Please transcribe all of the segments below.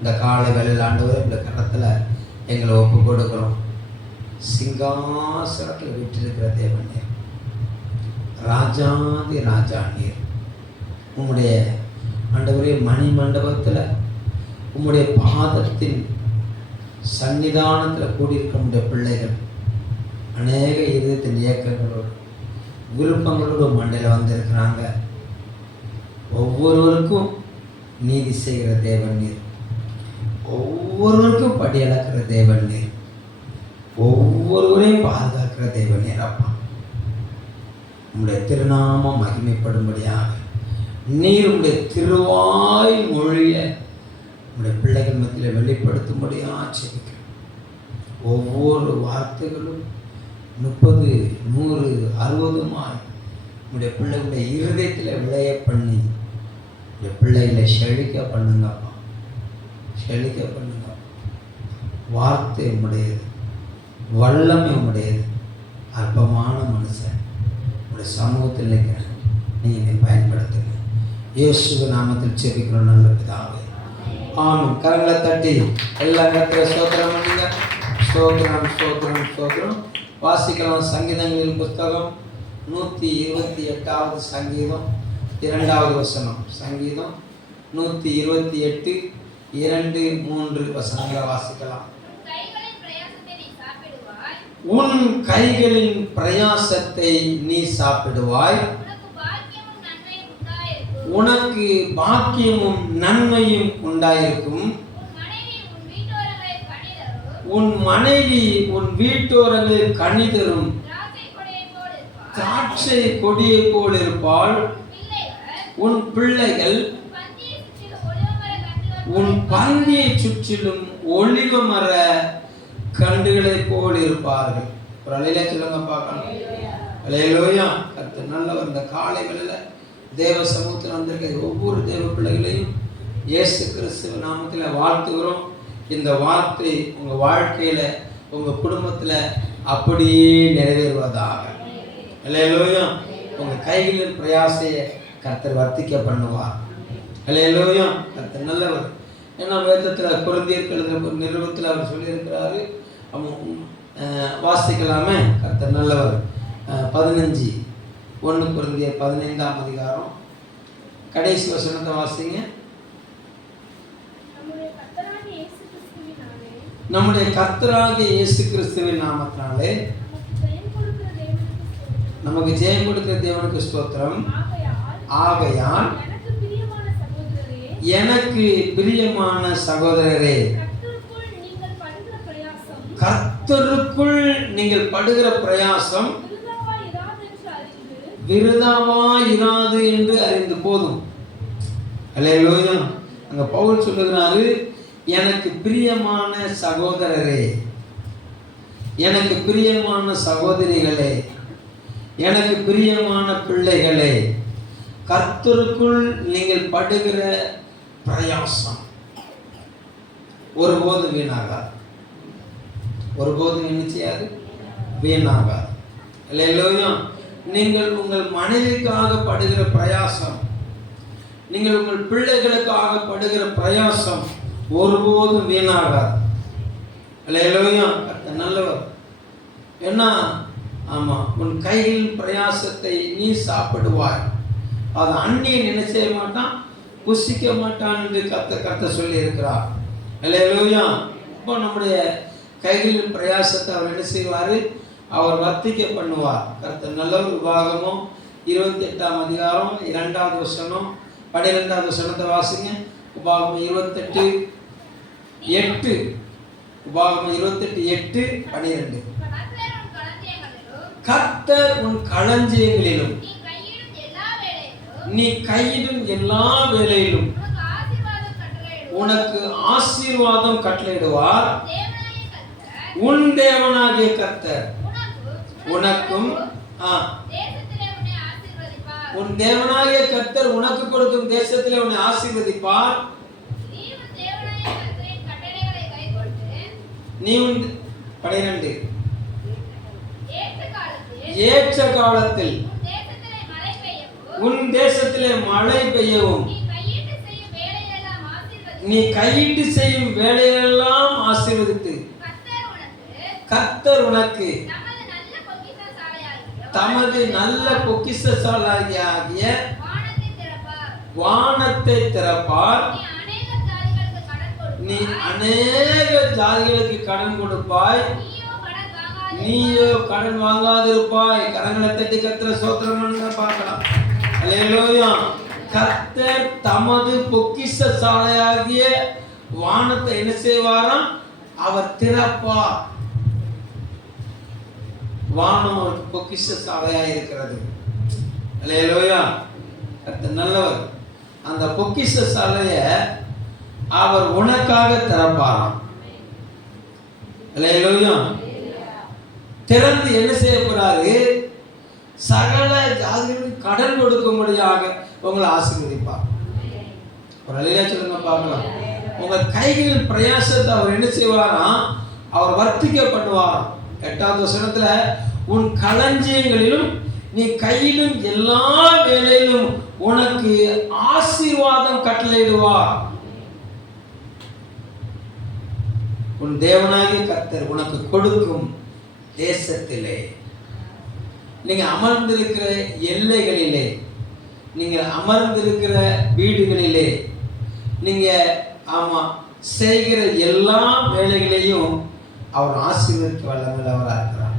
இந்த காலை வேளையில் ஆண்டவரே இந்த கரத்தில் எங்களை ஒப்பு கொடுக்கிறோம். சிங்காசனத்தில் விட்டிருக்கிற தேவன் நீர், ராஜாதி ராஜா நீர். உம்முடைய ஆண்டவரே மணி மண்டபத்தில் உம்முடைய பாதத்தின் சன்னிதானத்தில் கூடியிருக்க உடைய பிள்ளைகள் அநேக இதயத்தின் இயக்கங்களோடு விருப்பங்களோடு மண்டையில் வந்திருக்கிறாங்க. ஒவ்வொருவருக்கும் நீதி செய்கிற தேவன் நீர், ஒவ்வொருவருக்கும் படியளக்கிற தேவன் நீர், ஒவ்வொருவரையும் பாதுகாக்கிற தேவன் நீர். அப்பா, உங்களுடைய திருநாமம் மகிமைப்படும்படியாக நீர் உங்களுடைய திருவாய் மொழிய உங்களுடைய பிள்ளைகள் மத்தியில் வெளிப்படுத்தும்படியாக செய்கிறேன். ஒவ்வொரு வார்த்தைகளும் 30, 100, 60 உங்களுடைய பிள்ளைகளுடைய இருதயத்தில் விளைய பண்ணி உங்களுடைய பிள்ளைகளை செழிக்க பண்ணுங்கப்பா, செழிக்க பண்ணுங்க. வார்த்தை உடையது, வல்லமை உடையது. அற்பமான மனுஷன் உங்களுடைய சமூகத்தில் நிற்கிறேன், நீங்கள் பயன்படுத்துங்க. இயேசு நாமத்தில் ஜெபிக்கிறோம் நல்ல பிதாவே, ஆமென். கரங்களை தட்டி எல்லா இடத்துல ஸ்தோத்திரம் பண்ணுங்க. ஸ்தோத்திரம், ஸ்தோத்திரம், ஸ்தோத்திரம். வாசிக்கலாம். சங்கீதங்களின் புஸ்தகம் 128வது சங்கீதம் 2வது வசனம். சங்கீதம் 128, 2, 3 வசனங்களை வாசிக்கலாம். உன் கைகளின் பிரயாசத்தை நீ சாப்பிடுவாய், உனக்கு பாக்கியமும் நன்மையும் உண்டாயிருக்கும். உன் மனைவி உன் வீட்டோரங்களில் கனி தரும் திராட்சை கொடியை போல் இருப்பாள். உன் பிள்ளைகள் உன் பந்தியை சுற்றிலும் ஒளிவ மர கண்டுகளை போல் இருப்பார்கள். ஒரு அலையில சொல்லுங்க பார்க்கலாம். அல்லேலூயா. கர்த்தர் நல்லவர். இந்த காலை வேளையில தேவ சமூகத்தில் வந்திருக்கிற ஒவ்வொரு தேவ பிள்ளைகளையும் இயேசு கிறிஸ்துவ நாமத்தில் வாழ்த்துகிறோம். இந்த வார்த்தை உங்கள் வாழ்க்கையில் உங்கள் குடும்பத்தில் அப்படியே நிறைவேறுவதாக. அல்லேலூயா. உங்கள் கைகளின் பிரயாசையை கர்த்தர் வர்த்திக்க பண்ணுவார். அல்லேலூயா. கர்த்தர் நல்லவர். ஏன்னா வேதத்தில் கொரிந்தியருக்கு எழுதின நிருபத்தில் அவர் சொல்லியிருக்கிறாரு. வாசிக்கலாமே. கர்த்தர் நல்லவர். 15, 1 கொரிந்தியர் 15ஆம் அதிகாரம் கடைசி வசனத்தை வாசிங்க. நம்முடைய கர்த்தராகிய இயேசு கிறிஸ்துவின் நாமத்தினாலே நமக்கு ஜெயம் கொடுக்கிற தேவனுக்கு ஸ்தோத்திரம். ஆகையால் எனக்கு பிரியமான சகோதரரே, கர்த்தருக்குள் நீங்கள் படுகிற பிரயாசம் விருதாவாயிராது என்று அறிந்து போதும். அல்லேலூயா. அங்க பவுல் சொல்லுகிறாரு, எனக்கு பிரியமான சகோதரரே, எனக்கு பிரியமான சகோதரிகளே, எனக்கு பிரியமான பிள்ளைகளே, கர்த்தருக்குள் நீங்கள் படுகிற பிரயாசம் ஒருபோதும் வீணாகாது. ஒருபோதும் என்ன செய்யாது? வீணாகாது. அல்லேலூயா. நீங்கள் உங்கள் மனைவிக்காக படுகிற பிரயாசம், நீங்கள் உங்கள் பிள்ளைகளுக்காக படுகிற பிரயாசம் ஒருபோதும் வீணாகாது. அல்லேலூயா. நல்லவர். என்ன? ஆமா, உன் கையில் பிரயாசத்தை நீ சாப்பிடுவாய், அது அந்நியன் என்ன செய்ய மாட்டான், புசிக்க மாட்டான் என்று கத்த சொல்லி இருக்கிறார். அல்லேலூயா. இப்போ நம்முடைய கைகளின் பிரயாசத்தை அவர் என்ன செய்வார்? அவர் வர்த்திக்க பண்ணுவார். கர்த்தர் நல்லவர். உபாகமம் 28ஆம் அதிகாரம் 2வது வசனம் 12வது வசனத்தை வாசிங்க. உபாகமம் 28:8. உபாகமம் 28:8, 12. கர்த்தர் உன் களஞ்சியங்களிலும் நீ கையிடும் எல்லா வேளையிலும் உனக்கு ஆசீர்வாதம் கட்டளையிடுவார். உன் தேவனாகிய கர்த்தர் உனக்கும் உன் தேவனாகிய கர்த்தர் உனக்கு கொடுக்கும் தேசத்திலே உன்னை ஆசீர்வதிப்பார். நீ 12 ஏற்ற காலத்தில் உன் தேசத்திலே மழை பெய்யவும் நீ கையிட்டு செய்யும் வேலையெல்லாம் ஆசீர்வதித்து கர்த்தர் உனக்கு தமது நல்ல பொக்கிஷசாலையாகிய வானத்தை திறப்பார். நீ அநேக ஜாதிகளுக்கு கடன் கொடுப்பாய், நீயோ கடன் வாங்காதிருப்பாய். கரங்களை தட்டி கர்த்தரை ஸ்தோத்திரம் பண்ணுங்க பார்க்கலாம். அல்லேலூயா. கர்த்தர் தமது பொக்கிஷசாலையாகிய வானத்தை என்ன செய்வாராம்? அவர் திறப்பார். வானம் ஒரு பொக்கிஷசாலையா இருக்கிறது. அல்லேலூயா. கர்த்தர் நல்லவர். அந்த பொக்கிஷசாலைய அவர் உனக்காக திறப்பாராம். அல்லேலூயா. திறந்து என்ன செய்ய போறாரு? சகல ஜாதிகளுக்கு கடன் கொடுக்கும்படியாக உங்களை ஆசீர்வதிப்பார். ஒரு அல்லேலூயா சொல்லுங்க பார்க்கலாம். உங்க கைகளின் பிரயாசத்தை அவர் என்ன செய்வாராம்? அவர் வர்த்திக்க பண்ணுவார். 8வது வசனத்துல, உன் களஞ்சியங்களிலும் நீ கையிலும் எல்லா வேலையிலும் உனக்கு ஆசீர்வாதம் கட்டளையிடுவார். உன் தேவனாகிய கர்த்தர் உனக்கு கொடுக்கும் தேசத்திலே, நீங்க அமர்ந்திருக்கிற எல்லைகளிலே, நீங்க அமர்ந்திருக்கிற வீடுகளிலே, நீங்க செய்கிற எல்லா வேலைகளையும் அவர் ஆசீர்வதிக்க வல்லவராக இருக்கிறார்.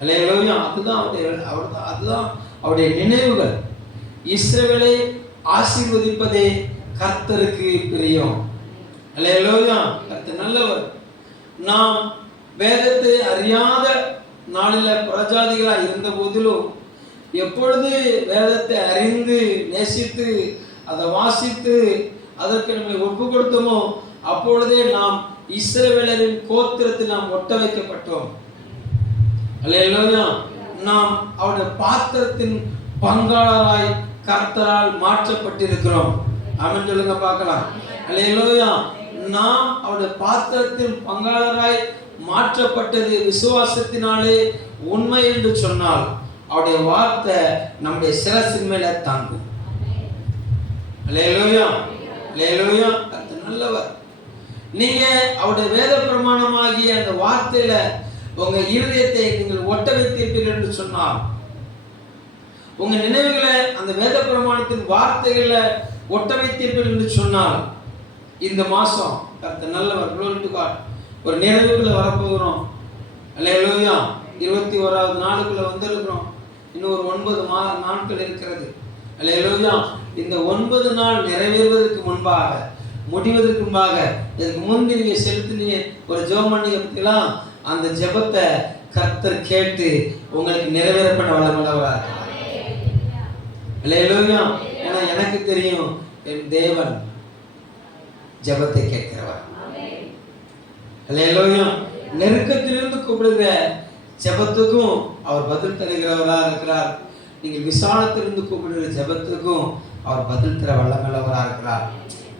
அல்லேலூயா. அதுதான் அவருடைய நினைவுகள். இஸ்ரவேலை ஆசீர்வதிப்பதே கர்த்தருக்கு பிரியம். அல்லேலூயா. கர்த்தர் நல்லவர். நாம் வேதத்தை அறியாத நாளில் புறஜாதிகளாக இருந்த போதிலும் எப்பொழுது வேதத்தை அறிந்து நேசித்து அதை வாசித்து அதற்கு நம்மை ஒப்பு கொடுத்தோமோ அப்பொழுதே நாம் இஸ்ரவேலரின் கோத்திரத்தில் நாம் ஒட்ட வைக்கப்பட்டோம். அல்லேலூயா. நாம் அவருடைய பாத்திரத்தின் பங்காளராய் கர்த்தரால் மாற்றப்பட்டிருக்கிறோம். ஆமென் சொல்லுங்க பார்க்கலாம். அல்லேலூயா. நாம் அவருடைய பாத்திரத்தின் பங்காளராய் மாற்றப்பட்டது விசுவாசத்தினாலே உண்மை என்று சொன்னால் அவருடைய வார்த்தை நம்முடைய சிரசின் மேல தாங்கும். அல்லேலூயா. அல்லேலூயா. கர்த்தர் நல்லவர். நீங்க அவருடைய வேத பிரமாணமாகிய அந்த வார்த்தையில உங்க இருதயத்தை நீங்கள் ஒட்ட வைத்திருப்பீர்கள் என்று சொன்னால், உங்க நினைவுகளை அந்த வேத பிரமாணத்தின் வார்த்தைகள ஒட்ட வைத்திருப்பீர்கள் என்று சொன்னால், இந்த மாசம் கர்த்தர் நல்லவர். glory to God. ஒரு நிறைவுக்குள்ள வரப்போகிறோம். அல்லேலூயா. 21வது நாளுக்குள்ள வந்திருக்கிறோம். இன்னும் ஒரு 9 நாட்கள் இருக்கிறது. அல்லேலூயா. இந்த 9 நாள் நிறைவேறுவதற்கு முன்பாக, முடிவதற்கு முன்பாக, இதுக்கு முன்பு நீங்க செலுத்தினீங்க ஒரு ஜெபம் பண்ணீங்க பத்திலாம், அந்த ஜெபத்தை கர்த்தர் கேட்டு உங்களுக்கு நிறைவேற பண்ண வல்லவராக. அல்லேலூயா. ஏன்னா எனக்கு தெரியும் என் தேவன் ஜெபத்தை கேட்கிறவர். அல்லேலூயா. நெருக்கத்திலிருந்து கூப்பிடுகிற ஜெபத்துக்கும் அவர் பதில் தருகிறவராக இருக்கிறார். நீங்கள் விசாலத்திலிருந்து கூப்பிடுகிற ஜெபத்துக்கும் அவர் பதில் தர வல்லவராக இருக்கிறார்.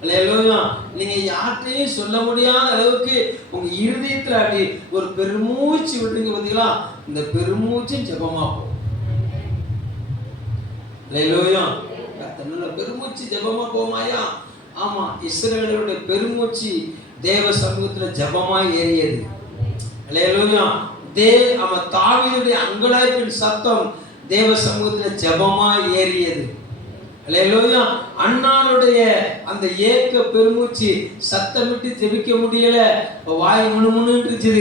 அல்லேலூயா. நீங்க யார்கிட்டையும் சொல்ல முடியாத அளவுக்கு உங்க இருதயத்துல அடி ஒரு பெருமூச்சு விடுறீங்க பார்த்தீங்களா, இந்த பெருமூச்சு ஜெபமா போகும். அல்லேலூயா. கர்த்தர் பெருமூச்சு ஜெபமா போமாயா? ஆமா. இஸ்ரவேலருடைய பெருமூச்சு தேவ சமூகத்துல ஜெபமாய் ஏறியது. அல்லேலூயா. தாவீதுடைய அங்கலாய்ப்பின் சத்தம் தேவ சமூகத்துல ஜெபமாய் ஏறியது. அல்லேலூயா. அன்னாளுடைய அந்த ஏக்க பெருமூச்சு சத்தமிட்டு ஜெபிக்க முடியல, வாய் முணுமுணுன்றுச்சு.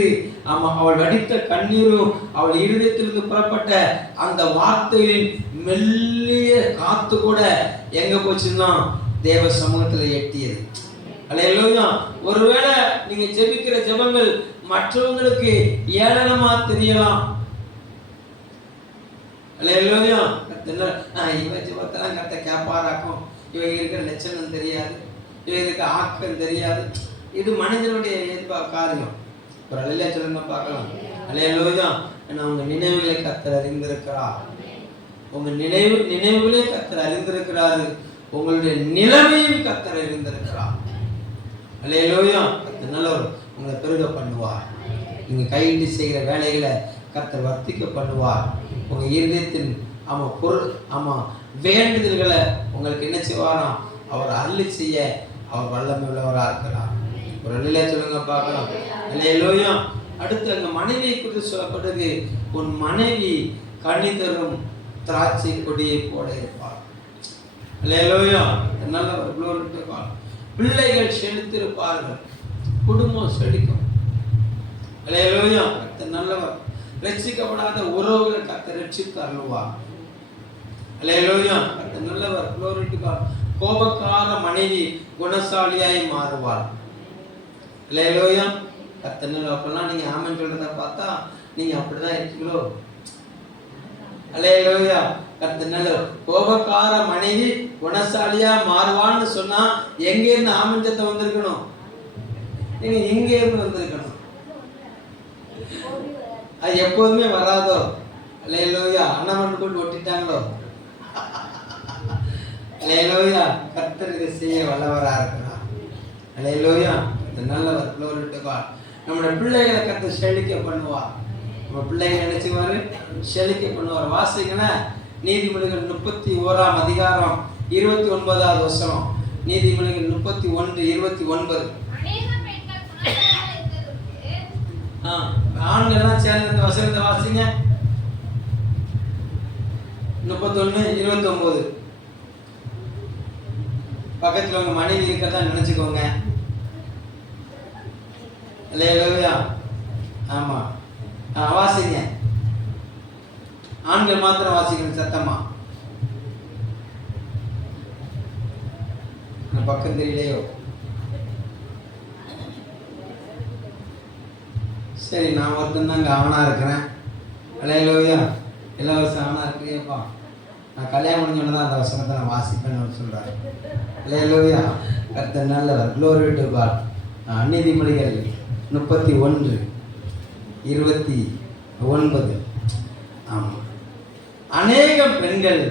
ஆமா. அவள் வடித்த கண்ணீரும் அவள் இருதயத்திலிருந்து புறப்பட்ட அந்த வார்த்தைகளின் மெல்லிய காத்து கூட எங்க போச்சுன்னா தேவ சமூகத்துல எட்டியது. அல்லேலூயா. ஒருவேளை நீங்க ஜெபிக்கிற ஜெபங்கள் மற்றவங்களுக்கு ஏளனமா தெரியலாம். அல்லேலூயா. இவன் ஜெபத்தெல்லாம் கர்த்தர் கேட்பாராக்கும், இவங்க இருக்கிற லட்சணம் தெரியாது, இவங்களுக்கு ஆக்கம் தெரியாது. இது மனிதனுடைய காரியம். ஒரு அல்லேலூயா சொல்லுங்க பார்க்கலாம். அல்லேலூயா. ஏன்னா உங்க நினைவுகளை கர்த்தர் அறிந்திருக்கிறார். உங்க நினைவுகளே கர்த்தர் அறிந்திருக்கிறாரு. உங்களுடைய நிலைமையும் கர்த்தர் அறிந்திருக்கிறார். அல்லேலூயா. கர்த்தர் நல்லவர். உங்களை பெருக பண்ணுவார். நீங்க கையிட்டு செய்கிற வேலைகளை கர்த்தர் வர்த்திக்க பண்ணுவார். உங்க இருதயத்தின் பொருள் வேண்டுதல்களை உங்களுக்கு என்ன செய்வாராம்? அவர் அருளி செய்ய அவர் வல்லமை உள்ளவராக இருக்கிறார். ஒரு நிலை சொல்லுங்க பார்க்கலாம். அல்லேலூயா. அடுத்து அங்க மனைவியை குறித்து சொல்லப்படுது, உன் மனைவி கனி தரும் திராட்சை கொடியை போல இருப்பார். அல்லேலூயா. நல்லவர். glory to God. பிள்ளைகள் செழித்திருப்பார்கள், குடும்பம் செழிக்கும். அல்லேலூயா. நல்லவர். ரட்சிக்கப்படாத உறவுகளை கர்த்தர் ரட்சித்து அருள்வார். அல்லேலூயா. நல்லவர். glory to God. கோபக்கார மனைவி குணசாலியாய் மாறுவார். அல்லேலூயா. கர்த்தர் நல்லவர். அப்பெல்லாம் நீங்க ஆமென் சொல்றத பார்த்தா நீங்க அப்படிதான் இருக்கீங்களோ? அல்லேலூயா. கர்த்தர் நல்லவர். கோபக்கார மனைவி குணசாலியா மாறுவான்னு சொன்னா எங்க இருந்து ஆமென் வந்திருக்கணும்? நீங்க எங்க இருந்து வந்திருக்கணும்? அது எப்போதுமே வராதோ? அல்லேலூயா. அண்ணன் கொண்டு ஒட்டிட்டாங்களோ? அல்லேலூயா. கர்த்தர் இதை செய்ய வல்லவரா இருக்கிறார். அல்லேலூயா. நல்லவர். glory to God. நம்முடைய பிள்ளைகளை கர்த்தர் செழிக்க பண்ணுவார். நம்ம பிள்ளைகளை நினைச்சுவாரு, செழிக்க பண்ணுவார். வாசிங்கன்னா நீதிமொழிகள் 31ஆம் அதிகாரம் 29வது வசனம். நீதிமொழிகள் 31:29. ஆண்கள்லாம் சேர்ந்து இந்த வசனத்தை வாசிங்க. 31:29. பக்கத்துல உங்க மனைவி இருக்கதா நினைச்சுக்கோங்க. அல்லேலூயா. ஆமா, வாசிங்க. ஆண்கள் மாத்திரம் வாசிக்கணும் சத்தமா. பக்கம் தெரியலையோ? சரி, நான் ஒருத்தன் தாங்க அவனா இருக்கிறேன். அல்லேலூயா. எல்லா வருஷம் அவனா இருக்கிறியப்பா. நான் கல்யாணம் முடிஞ்சோன்னு அந்த வசனத்தை நான் வாசிப்பேன்னு சொல்றாரு. அல்லேலூயா. கர்த்தர் நல்லவர். glory to God. நீதிமொழிகள் 31:29. ஆமாம். அநேக பெண்கள்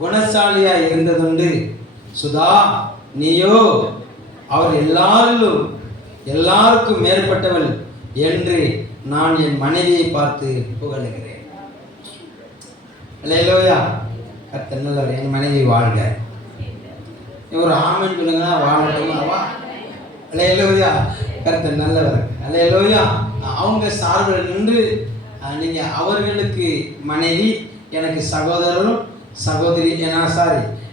குணசாலியா இருந்ததுண்டு, சுதா நீயோ அவர் எல்லாருக்கும் மேற்பட்டவள் என்று நான் என் மனைவியை பார்த்து புகழுகிறேன். அல்லேலூயா. கர்த்தர் நல்லவர். என் மனைவி வாழ்க. ஒரு ஆமென் சொல்லுங்க. வாழட்டுமா? அல்லேலூயா. கர்த்தர் நல்லவர். அல்லேலூயா. அவங்க சார்பில் நின்று நீங்க அவர்களுக்கு மனைவி, எனக்கு சகோதரரும் சகோதரி,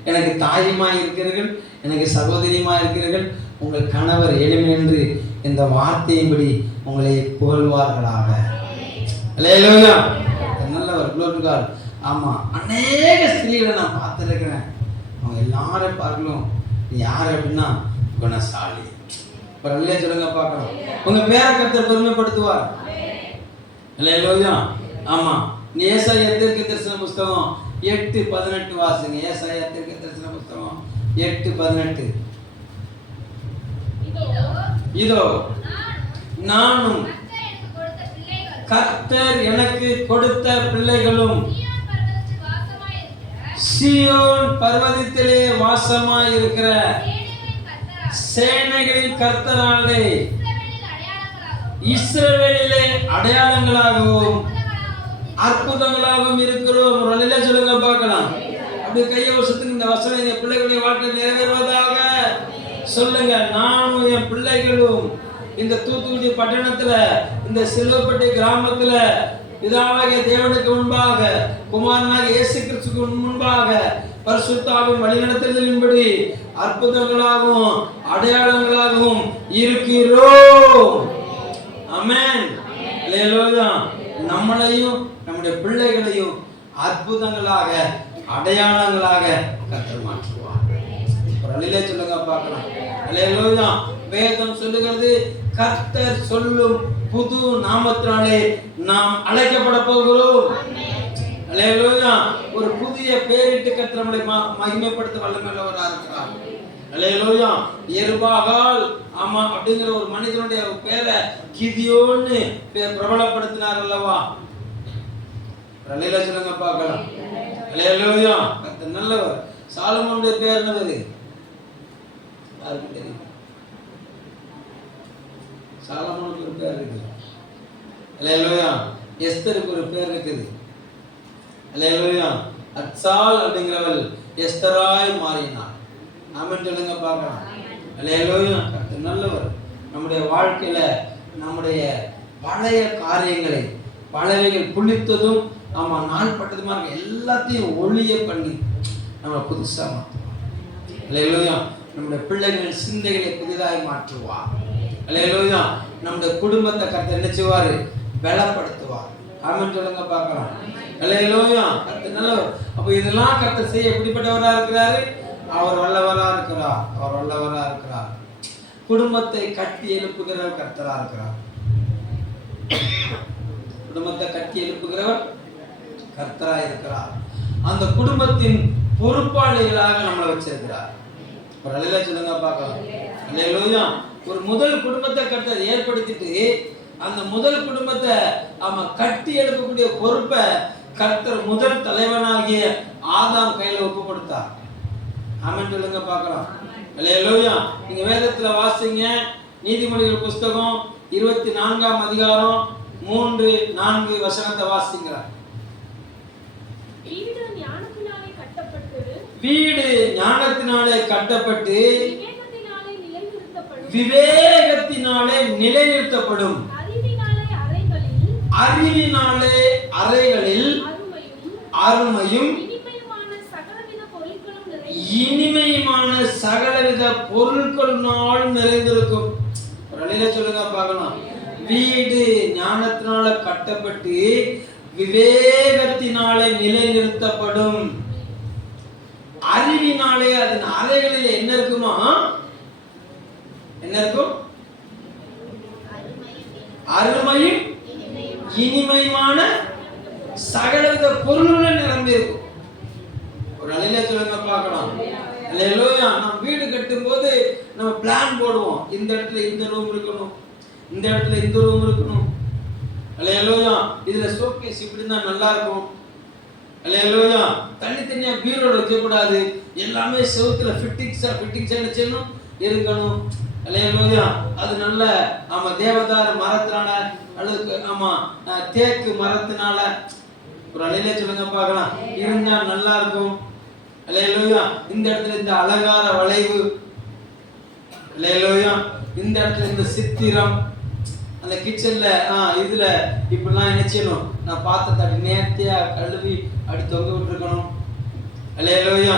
எனக்கு தாயுமாய் இருக்கிறீர்கள், எனக்கு சகோதரியுமாய் இருக்கிறீர்கள். உங்கள் கணவர் எளிமை என்று இந்த வார்த்தையின்படி உங்களை புகழ்வார்களாக. அல்லேலூயா. நல்லவர். glory to God. ஆமா, அநேக ஸ்திரீகளை நான் பார்த்துருக்கிறேன். அவங்க எல்லாரும் பார்க்கணும். யார் அப்படின்னா குணசாலி. இல்லையா சொல்லுங்க பார்க்கணும். உங்க பேரை கர்த்தர் பெருமைப்படுத்துவார். அல்லேலூயா. ஆமா, நீ ஏசாயா தீர்க்கதரிசன புஸ்தகம் 8:18 வாசிங்க. ஏசாயா தீர்க்கதரிசன புஸ்தகம் 8:18. இதோ நானும் கர்த்தர் எனக்கு கொடுத்த பிள்ளைகளும் சீயோன் பர்வதத்திலே வாசமாய் இருக்கிற சேனைகளின் கர்த்தராலே இஸ்ரவேலிலே அடையாளங்களாகவும் அற்புதங்களாகவும் இருக்கிறோம். ஒரு நிலை சொல்லுங்க பார்க்கலாம். அப்படி கையை வருஷத்துக்கு இந்த வசனம் என் பிள்ளைகளுடைய வாழ்க்கையில் நிறைவேறுவதாக சொல்லுங்க. நானும் என் பிள்ளைகளும் இந்த தூத்துக்குடி பட்டணத்துல, இந்த சிலுவைப்பட்டி கிராமத்துல பிதாவாகிய தேவனுக்கு முன்பாக, குமாரனாகிய இயேசு கிறிஸ்துவுக்கு முன்பாக பரிசுத்தாவின் வழிநடத்துதலின்படி அற்புதங்களாகவும் அடையாளங்களாகவும் இருக்கிறோம். ஆமென். அல்லேலூயா. நம்மளையும் நம்முடைய பிள்ளைகளையும் அற்புதங்களாக அடையாளங்களாக கர்த்தர் மாற்றுவார். ஒரு நிலை சொல்லுங்க பார்க்கலாம். அல்லேலூயா. வேதம் சொல்லுகிறது, கர்த்தர் சொல்லும் புது நாமத்தினாலே நாம் அழைக்கப்பட போகிறோம். அல்லேலூயா. ஒரு புதிய பேரிட்டு கர்த்தர் நம்மை மகிமைப்படுத்த வல்லமையுள்ளவராக இருக்கிறார். அல்லேலூயா. யெருபாகால் ஆமா அப்படிங்கிற ஒரு மனிதனுடைய பேரை கிதியோன்னு பிரபலப்படுத்தினார் அல்லவா? அல்லேலூயா சொல்லுங்க பார்க்கலாம். அல்லேலூயா. கர்த்தர் நல்லவர். சாலமோனுடைய பேர் என்னது? யாருக்கு தெரியும்? சாலமோனுக்கு ஒரு பேர் இருக்குது. அல்லேலூயா. எஸ்தருக்கு ஒரு பேர் இருக்குது. அல்லேலூயா. அத்சால் அப்படிங்கிறவள் எஸ்தராய் மாறினார். ஆமென் சொல்லுங்க பார்க்கலாம். அல்லேலூயா. கர்த்தர் நல்லவர். நம்முடைய வாழ்க்கையில நம்முடைய பழைய காரியங்களை பழையவைகள் புளித்ததும் நாள்பட்டதுமா எல்லாத்தையும் ஒளிய பண்ணி நம்ம புதுசா மாற்றுவோம். அல்லேலூயா. நம்முடைய பிள்ளைகளின் சிந்தைகளை புதிதாய் மாற்றுவார். அல்லேலூயா. நம்முடைய குடும்பத்தை கர்த்தர் என்ன செய்வாரு? பலப்படுத்துவார். ஆமென் சொல்லுங்க பார்க்கலாம். அல்லேலூயா. கர்த்தர் நல்லவர். அப்ப இதெல்லாம் கர்த்தர் செய்ய எப்படிப்பட்டவரா இருக்கிறாரு? அவர் வல்லவரா இருக்கிறார். அவர் வல்லவரா இருக்கிறார். குடும்பத்தை கட்டி எழுப்புகிறவர் கர்த்தரா இருக்கிறார். குடும்பத்தை கட்டி எழுப்புகிறவர் கர்த்தரா இருக்கிறார். அந்த குடும்பத்தின் பொறுப்பாளிகளாக நம்மளை வச்சிருக்கிறார். ஒரு அலையில சொல்லுங்க பார்க்கலாம். அல்லேலூயா. ஒரு முதல் குடும்பத்தை கர்த்தர் ஏற்படுத்திட்டு அந்த முதல் குடும்பத்தை கட்டி எழுப்பக்கூடிய பொறுப்பை கர்த்தர் முதல் தலைவனாகிய ஆதாம் கையில ஒப்பு கொடுத்தார். ஆமென் சொல்லுங்க பார்க்கலாம். அல்லேலூயா. நீங்க வேதத்துல வாசிங்க, நீதிமொழிகள் புஸ்தகம் 24ஆம் அதிகாரம் 3-4 வசனத்தை வாசிங்க. வீடு ஞானத்தினாலே கட்டப்பட்டு விவேகத்தினாலே நிலைநிறுத்தப்படும். அறிவினாலே அறைகளில் அருமையும் இனிமையுமான சகலவித பொருட்களினால் நிறைந்திருக்கும். ஒரு அலையில சொல்லுங்க பார்க்கலாம். வீடு ஞானத்தினால கட்டப்பட்டு விவேகத்தினாலே நிலைநிறுத்தப்படும். அறிவினாலே அதன் அறைகளில் என்ன இருக்குமா? என்ன இருக்கும்? அருமையும் இனிமையுமான சகலவித பொருள்களும் நிரம்பி இருக்கும். ஒரு அலையில சொல்லுங்க பார்க்கலாம். அல்லேலூயா. நம்ம வீடு கட்டும் போது நம்ம பிளான் போடுவோம். இந்த இடத்துல இந்த ரூம் இருக்கணும், இந்த இடத்துல இந்த ரூம் இருக்கணும். அல்லேலூயா. இதுல ஷோகேஸ் இப்படி தான் நல்லா இருக்கும். அல்லேலூயா. தனித்தனியா பீரோல வைக்க கூடாது. எல்லாமே செவுத்துல ஃபிட்டிங்ஸா செய்யணும் இருக்கணும். அல்லேலூயா. அது நல்ல தேவதார மரத்தினால அல்லது தேக்கு மரத்தினால ஒரு அலையில சொல்லுங்க பார்க்கலாம் இருந்தா நல்லா இருக்கும். அல்லேலூயா. இந்த இடத்துல இந்த அலங்கார வளைவு, அல்லேலூயா, இந்த இடத்துல இந்த சித்திரம், அந்த கிச்சன்ல இதுல இப்படிலாம் என்ன செய்யணும்? நான் பாத்திரத்தை அப்படி நேர்த்தியா கழுவி அப்படி தொங்க விட்டுருக்கணும். அல்லேலூயா.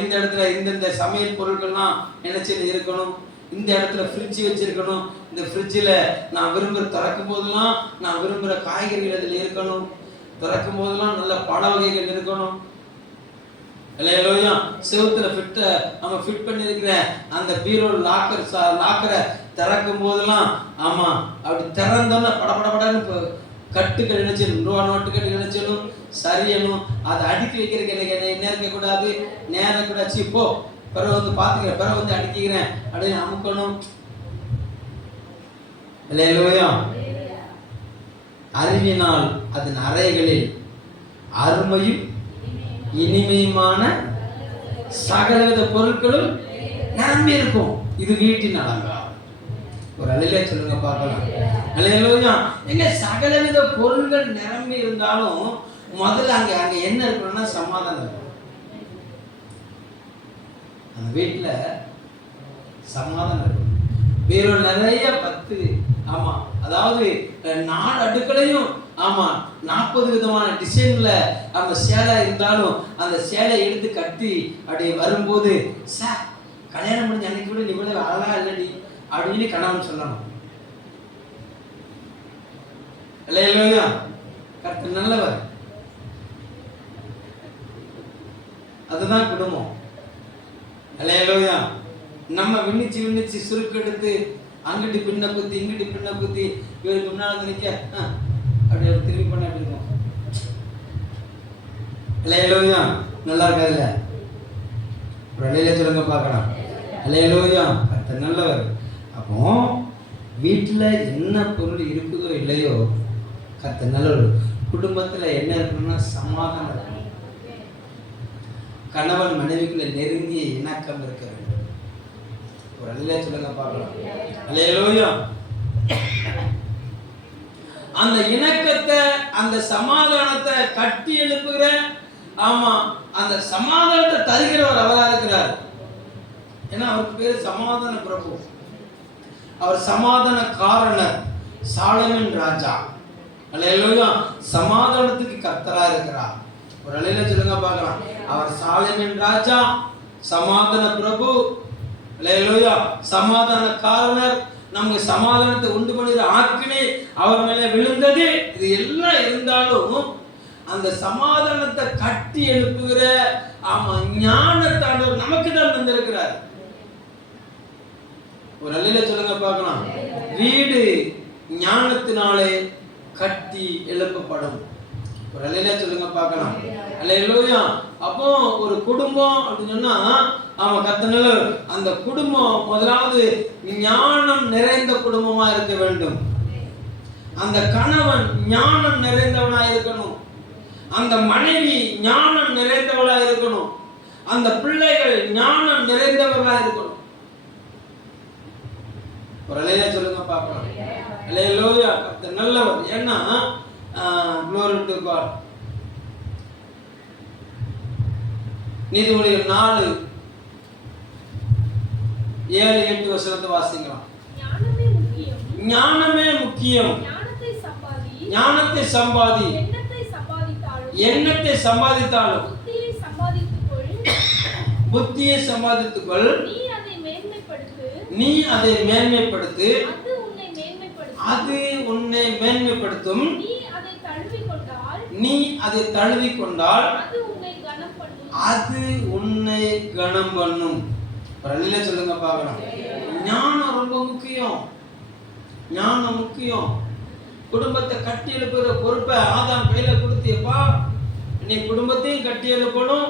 இந்த இடத்துல இந்த சமையல் பொருட்கள்லாம் என்ன செய்யணும் இருக்கணும். இந்த இடத்துல ஃப்ரிட்ஜ் வச்சிருக்கணும். இந்த ஃப்ரிட்ஜில் நான் விரும்புகிற திறக்கும் போதெல்லாம் நான் விரும்புகிற காய்கறிகள் அதில் இருக்கணும். திறக்கும் போதெல்லாம் நல்ல பழ வகைகள் இருக்கணும். அல்லேலூயா. செவுத்துல ஃபிட் பண்ணிருக்கிற அந்த பீரோ லாக்கரை திறக்கும் போதெல்லாம் அப்படி திறந்தோன்னா படபடன்னு கட்டுக்கள் நினைச்சிடணும். ரூபா நோட்டுக்கட்டு நினைச்சிடணும், சரியணும். அதை அடுக்கி வைக்கிறதுக்கு எனக்கு என்ன இருக்கக்கூடாது, நேரம் கூட போ பிறகு வந்து பார்த்துக்கிறேன், பிறகு வந்து அடிக்கிறேன் அப்படின்னு அமுக்கணும். அல்லேலூயா. அறிவினால் அதன் அறைகளில் அருமையும் இனிமையுமான சகலவித பொருட்களும் நிரம்பி இருக்கும். இது வீட்டின் அலங்காரம். ஒரு அலையில சொல்லுங்க பார்க்கலாம். அல்லேலூயா. எங்க சகலவித பொருள்கள் நிரம்பி இருந்தாலும் முதல்ல அங்க என்ன இருக்கணும்னா சமாதானம் இருக்கும். அந்த வீட்டுல சமாதானம் இருக்கும். வேற நிறைய 10 அதாவது 4 அடுக்களையும் 40 விதமான டிசைன்ல சேலை இருந்தாலும் அந்த சேலை எடுத்து கட்டி அப்படியே வரும்போது சார் கல்யாணம் முடிஞ்ச அன்னைக்கு கூட நீ கூட அழகா இல்லடி அப்படின்னு கணவன் சொல்லணும். அல்லேலூயா. கர்த்தர் நல்லவர். அதுதான் குடும்பம். அல்லேலூயா. நம்ம விண்ணிச்சு சுருக்கெடுத்து அங்கிட்டு பின்ன குத்தி இங்கிட்டு பின்ன குத்தி இவருக்கு முன்னால நிற்க அப்படி திரும்பி பண்ண அப்படி இருக்கும். அல்லேலூயா. நல்லா இருக்காதுல்ல? ஒரு அலையில சொல்லுங்க பார்க்கலாம். அல்லேலூயா. கர்த்தர் நல்லவர். அப்போ வீட்டில் என்ன பொருள் இருக்குதோ இல்லையோ கர்த்தர் நல்லவர். குடும்பத்தில் என்ன இருக்கணும்னா சமாதானம் இருக்கணும். கணவன் மனைவிக்குள்ள நெருங்கிய இணக்கம் இருக்க வேண்டும். ஒரு அலையில சொல்லுங்க பார்க்கலாம். அல்லேலூயா. அந்த இணக்கத்தை அந்த சமாதானத்தை கட்டி எழுப்புகிற அந்த சமாதானத்தை தருகிறவர் அவரா இருக்கிறார். ஏன்னா அவருக்கு பேர் சமாதான பிரபு, அவர் சமாதான காரணர், சாலமன் ராஜா. அல்லேலூயா. சமாதானத்துக்கு கர்த்தரா இருக்கிறார். ஒரு அலையில சொல்லுங்க பார்க்கலாம். அவர் சாலமன் ராஜா, சமாதான பிரபு, அல்லேலூயா, சமாதான காரணர், நமக்கு சமாதானத்தை உண்டு பண்ணுகிற ஆக்கினை அவர் மேலே விழுந்தது. இது எல்லாம் இருந்தாலும் அந்த சமாதானத்தை கட்டி எழுப்புகிற ஞானத்தாண்டவர் நமக்கு தான் தந்திருக்கிறார். ஒரு அலையில சொல்லுங்க பார்க்கலாம். வீடு ஞானத்தினாலே கட்டி எழுப்பப்படும். ஒரு அலையில சொல்லுங்க பார்க்கலாம். அல்லேலூயா. அப்போ ஒரு குடும்பம் அப்படின்னு சொன்னா கர்த்தனால அந்த குடும்பம் முதலாவது ஞானம் நிறைந்த குடும்பமா இருக்க வேண்டும். அந்த கணவன் ஞானம் நிறைந்தவனா இருக்கணும். அந்த மனைவி ஞானம் நிறைந்தவளா இருக்கணும். அந்த பிள்ளைகள் ஞானம் நிறைந்தவர்களா இருக்கணும். ஒரு அலையில சொல்லுங்க பார்க்கலாம். அல்லேலூயா. கர்த்தர் நல்லவர். ஏன்னா glory to God. நீதிமொழிகள் 4:7-8 வசனத்தை வாசிக்கலாம். ஞானமே முக்கியம். ஞானத்தை சம்பாதி. எண்ணத்தை சம்பாதித்தாலும் புத்தியை சம்பாதித்துக்கொள். நீ அதை மேன்மைப்படுத்து. அது உன்னை மேன்மைப்படுத்தும். நீ அதை தழுவிக்கொண்டால் அது உன்னை கனம் பண்ணும். பரவாயில்ல சொல்லுங்க பார்க்கலாம். ஞானம் ரொம்ப முக்கியம். ஞானம் முக்கியம். குடும்பத்தை கட்டி எழுப்புற பொறுப்பை ஆதாம் கையில கொடுத்தியப்பா, நீ குடும்பத்தையும் கட்டி எழுப்பணும்,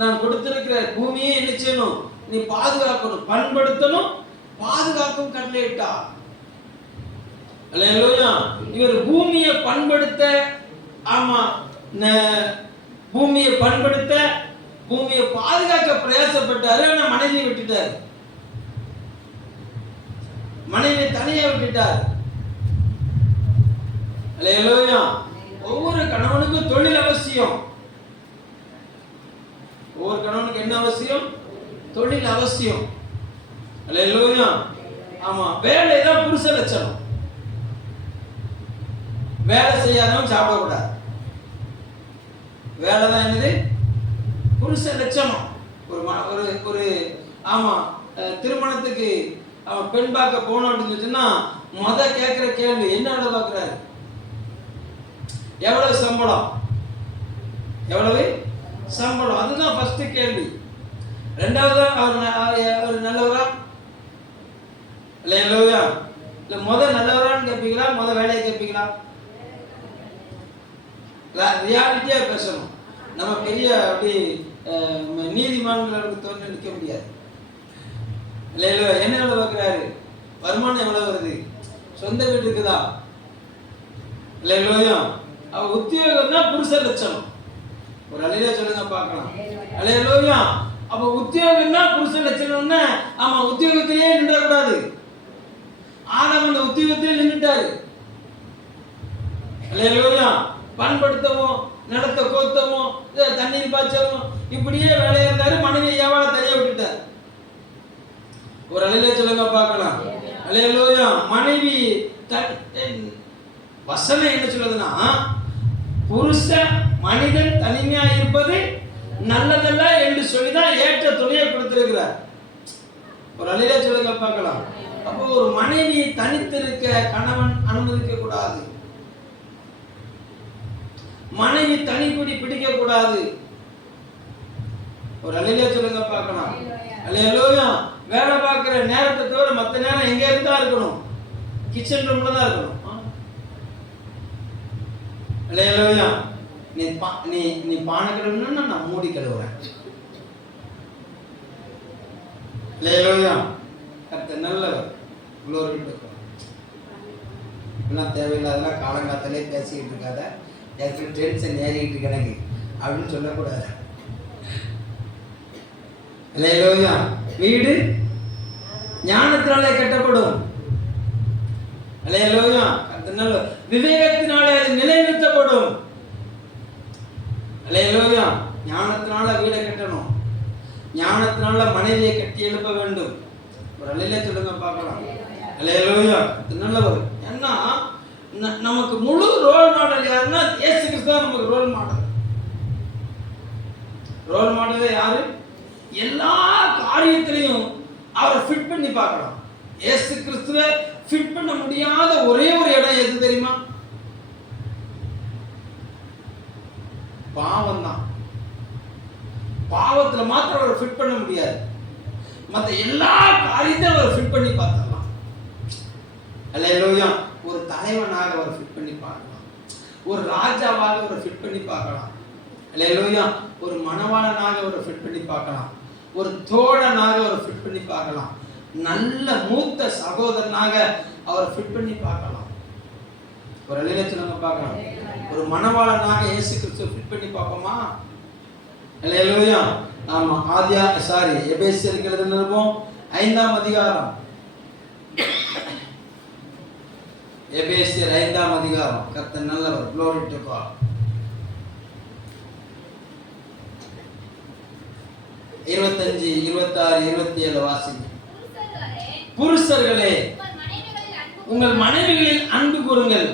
நான் கொடுத்திருக்கிற பூமியை என்ன செய்யணும், நீ பாதுகாக்கணும், பண்படுத்தணும், பாதுகாக்கும் கட்டளையிட்டா. அல்லேலூயா. இவர் பூமியை பண்படுத்த, பூமியை பண்படுத்த, பூமியை பாதுகாக்க பிரயாசப்பட்டாரு. ஆனா மனைவியை விட்டுட்டாரு, மனைவியை தனியா விட்டுட்டார். அல்லேலூயா. ஒவ்வொரு கணவனுக்கும் தொழில் அவசியம். ஒவ்வொரு கணவனுக்கு என்ன அவசியம்? தொழில் அவசியம். அல்லேலூயா. வேலை தான் புருஷ லட்சணம். வேலை செய்யாதவன் சாப்பிடக்கூடாது. வேலை தான் என்னது? புருஷ லட்சணம். ஒரு திருமணத்துக்கு அவன் பெண் பார்க்க போனோம் அப்படின்னு சொன்னா முத கேட்கிற கேள்வி என்ன வேலை பார்க்கிறாரு, எவ்வளவு சம்பளம், எவ்வளவு சம்பளம், அதுதான் ஃபர்ஸ்ட் கேள்வி. ரெண்டாவது அவர் நல்லவரா இல்லையா, இல்ல முத நல்லவரான்னு கேட்பீங்களா, முத வேலையை கேட்பீங்களா? ரியாலிட்டியா பேசணும். நம்ம பெரிய அப்படி நீதிமான்களுக்கு தோன்றி நிற்க முடியாது. இல்லையா, என்ன எவ்வளவு பார்க்கிறாரு, வருமானம் எவ்வளவு வருது, சொந்த வீடு இருக்குதா, இல்லையா, அவ உத்தியோகம் தான் புருஷ லட்சணம். ஒரு அலையில சொல்லுங்க பார்க்கலாம். அல்லேலூயா. அப்ப உத்தியோகம் தான் புருஷ லட்சணம்னா உத்தியோகத்திலேயே நின்றக்கூடாது. ஆனா அந்த உத்தியோகத்திலே நின்றுட்டாரு. அல்லேலூயா. பண்படுத்தவும், நிலத்தை கோத்தவும், தண்ணீர் பாய்ச்சவும், இப்படியே வேலையா இருந்தாரு. மனைவி எவ்வளோ தனியா விட்டுட்டார். ஒரு அலையில சொல்லுங்க பார்க்கலாம். அல்லேலூயா. மனைவி வசனம் என்ன சொல்லுதுன்னா, புருஷ மனிதன் தனிமையா இருப்பது நல்லதல்ல என்று சொல்லிதான் ஏற்ற துணையை கொடுத்திருக்கிறார். ஒரு அலையில சொல்லுங்க பார்க்கலாம். அப்போ ஒரு மனைவி தனித்திருக்க கணவன் அனுமதிக்க கூடாது. மனைவி தனிக்குடி பிடிக்க கூடாது. ஒரு அலையில சொல்லுங்க பார்க்கலாம். அல்லேலூயா. வேலை பார்க்கிற நேரத்தை தவிர மற்ற நேரம் எங்க இருந்தா இருக்கணும், கிச்சன் ரூம்ல தான் இருக்கணும். அல்லேலூயா. நீ பானை கழுவுனா நான் மூடி கழுவுறேன். அல்லேலூயா. கர்த்தர் நல்லவர். glory to God. எல்லாம் தேவையில்லாதெல்லாம் காலங்காத்தாலே பேசிக்கிட்டு இருக்காத, டென்ஷன் ஏறிக்கிட்டு கிடக்கு அப்படின்னு சொல்லக்கூடாது. அல்லேலூயா. வீடு ஞானத்தினாலே கட்டப்படும். அல்லேலூயா. அதனால விவேகத்தினாலே அது நிலைநிறுத்தப்படும். அல்லேலூயா. ஞானத்தினால வீடை கட்டணும். ஞானத்தினால மனைவியை கட்டி எழுப்ப வேண்டும். ஒரு அல்லேலூயா சொல்லுங்க பார்க்கலாம். அல்லேலூயா. நல்லவர். ஏன்னா நமக்கு முழு ரோல் மாடல் யாருன்னா இயேசு கிறிஸ்து தான் நமக்கு ரோல் மாடல். ரோல் மாடலே யாரு? எல்லா காரியத்திலையும் அவரை ஃபிட் பண்ணி பார்க்கலாம். இயேசு கிறிஸ்துவை ஃபிட் பண்ண முடியாத ஒரே ஒரு இடம் எது தெரியுமா? பாவம் தான். பாவத்துல மாத்திரம் அவரை ஃபிட் பண்ண முடியாது. மற்ற எல்லா காரியத்தையும் அவரை ஃபிட் பண்ணி பார்த்துடலாம். அல்லேலூயா. ஒரு தலைவனாக அவரை ஃபிட் பண்ணி பார்க்கலாம். ஒரு ராஜாவாக அவரை ஃபிட் பண்ணி பார்க்கலாம். அல்லேலூயா. ஒரு மணவாளனாக அவரை ஃபிட் பண்ணி பார்க்கலாம். ஒரு தோழனாக அவரை ஃபிட் பண்ணி பார்க்கலாம். நல்ல மூத்த சகோதரனாக அவரை ஃபிட் பண்ணி பார்க்கலாம். ஒரு அல்லேலூயா பார்க்கலாம். ஒரு மணவாளனாக இயேசு கிறிஸ்துவை ஃபிட் பண்ணி பார்ப்போமா? அல்லேலூயா. ஆமா. எபேசியருக்கு எழுதின நிருபம் 5ஆம் அதிகாரம். எபேசியர் 5ஆம் அதிகாரம். கர்த்தர் நல்லவர். Glory to God. 25, 26, 27 வாசிங்க. புருஷர்களே உங்கள் மனைவிகளில் அன்பு கூறுங்கள்.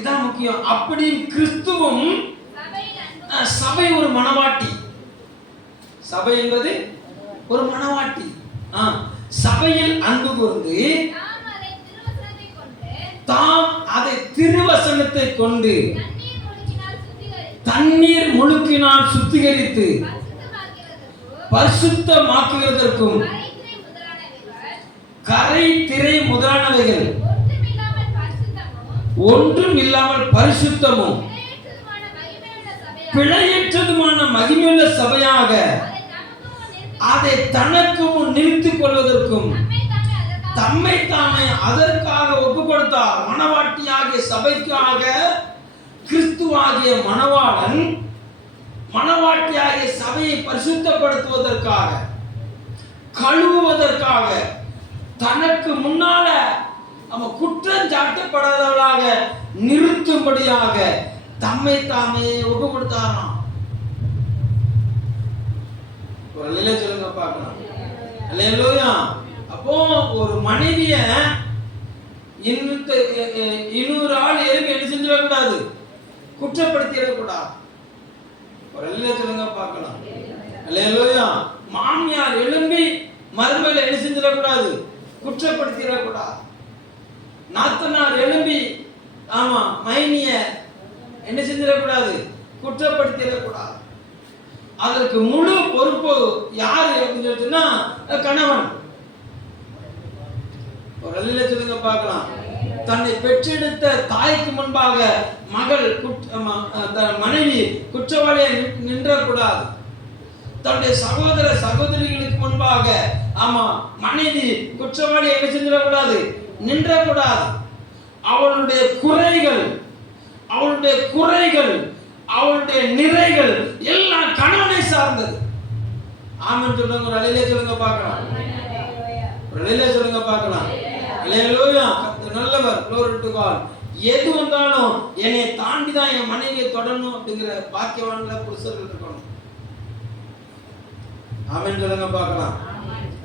இதான் முக்கியம். அப்படி கிறிஸ்துவும் சபை ஒரு மணவாட்டி. சபை என்பது ஒரு மணவாட்டி. சபையில் அன்பு கூர்ந்து தாம் அதை திருவசனத்தை கொண்டு தண்ணீர் முழுக்கினால் சுத்திகரித்து பரிசுத்தமாக்குவதற்கும் கரை திரை முதலானவைகள் ஒன்றும் இல்லாமல் பரிசுத்தமும் பிழையற்றதுமான மகிமையுள்ள சபையாக அதை தனக்கு முன் நிறுத்திக் கொள்வதற்கும் தம்மை தாமே அதற்காக ஒப்பு கொடுத்தார். மணவாட்டியாகிய சபைக்காக கிறிஸ்துவாகிய மணவாளன் மணவாட்டியாகிய சபையை பரிசுத்தப்படுத்துவதற்காக கழுவுவதற்காக தனக்கு முன்னால நம்ம குற்றம் சாட்டப்படாதவர்களாக நிறுத்தும்படியாக தம்மை தாமே ஒப்பு கொடுத்தாராம். ஒரு அல்லேலூயா சொல்லுங்க பார்க்கலாம். அல்லேலூயா. அப்போ ஒரு மனைவிய இன்னொரு ஆள் எழுப்பி என்ன செஞ்சிடக்கூடாது, குற்றப்படுத்திடக்கூடாது. ஒரு அல்லேலூயா சொல்லுங்க பார்க்கலாம். அல்லேலூயா. மாமியார் எழும்பி மருமகளை என்ன செஞ்சிடக்கூடாது, குற்றப்படுத்திடக்கூடாது. நாத்தனார் எழும்பி மைனிய என்ன செஞ்சிடக்கூடாது, குற்றப்படுத்திடக்கூடாது. அதற்கு முழு பொறுப்பு யாரு அப்படின்னு சொல்லிட்டுன்னா கணவன். ஒரு அல்லேலூயா சொல்லுங்க பார்க்கலாம். தன்னை பெற்றெடுத்த தாய்க்கு முன்பாக மகள் மனைவி குற்றவாளியை நின்றக்கூடாது. தன்னுடைய சகோதர சகோதரிகளுக்கு முன்பாக மனைவி குற்றவாளியை என்ன செஞ்சிடக்கூடாது, நின்றக்கூடாது. அவளுடைய குறைகள் அவளுடைய நிறைகள் எல்லாம் கணவனை சார்ந்தது. ஆமென் சொல்லுங்க. ஒரு அல்லேலூயா சொல்லுங்க பார்க்கலாம். ஒரு அல்லேலூயா சொல்லுங்க பார்க்கலாம். அல்லேலூயா. கர்த்தர் நல்லவர். Glory to God. எது வந்தாலும் என்னை தாண்டி தான் என் மனைவியை தொடரணும் அப்படிங்கிற பாக்கியவான்கள புருஷர்கள் இருக்கணும். ஆமென் சொல்லுங்க பார்க்கலாம்.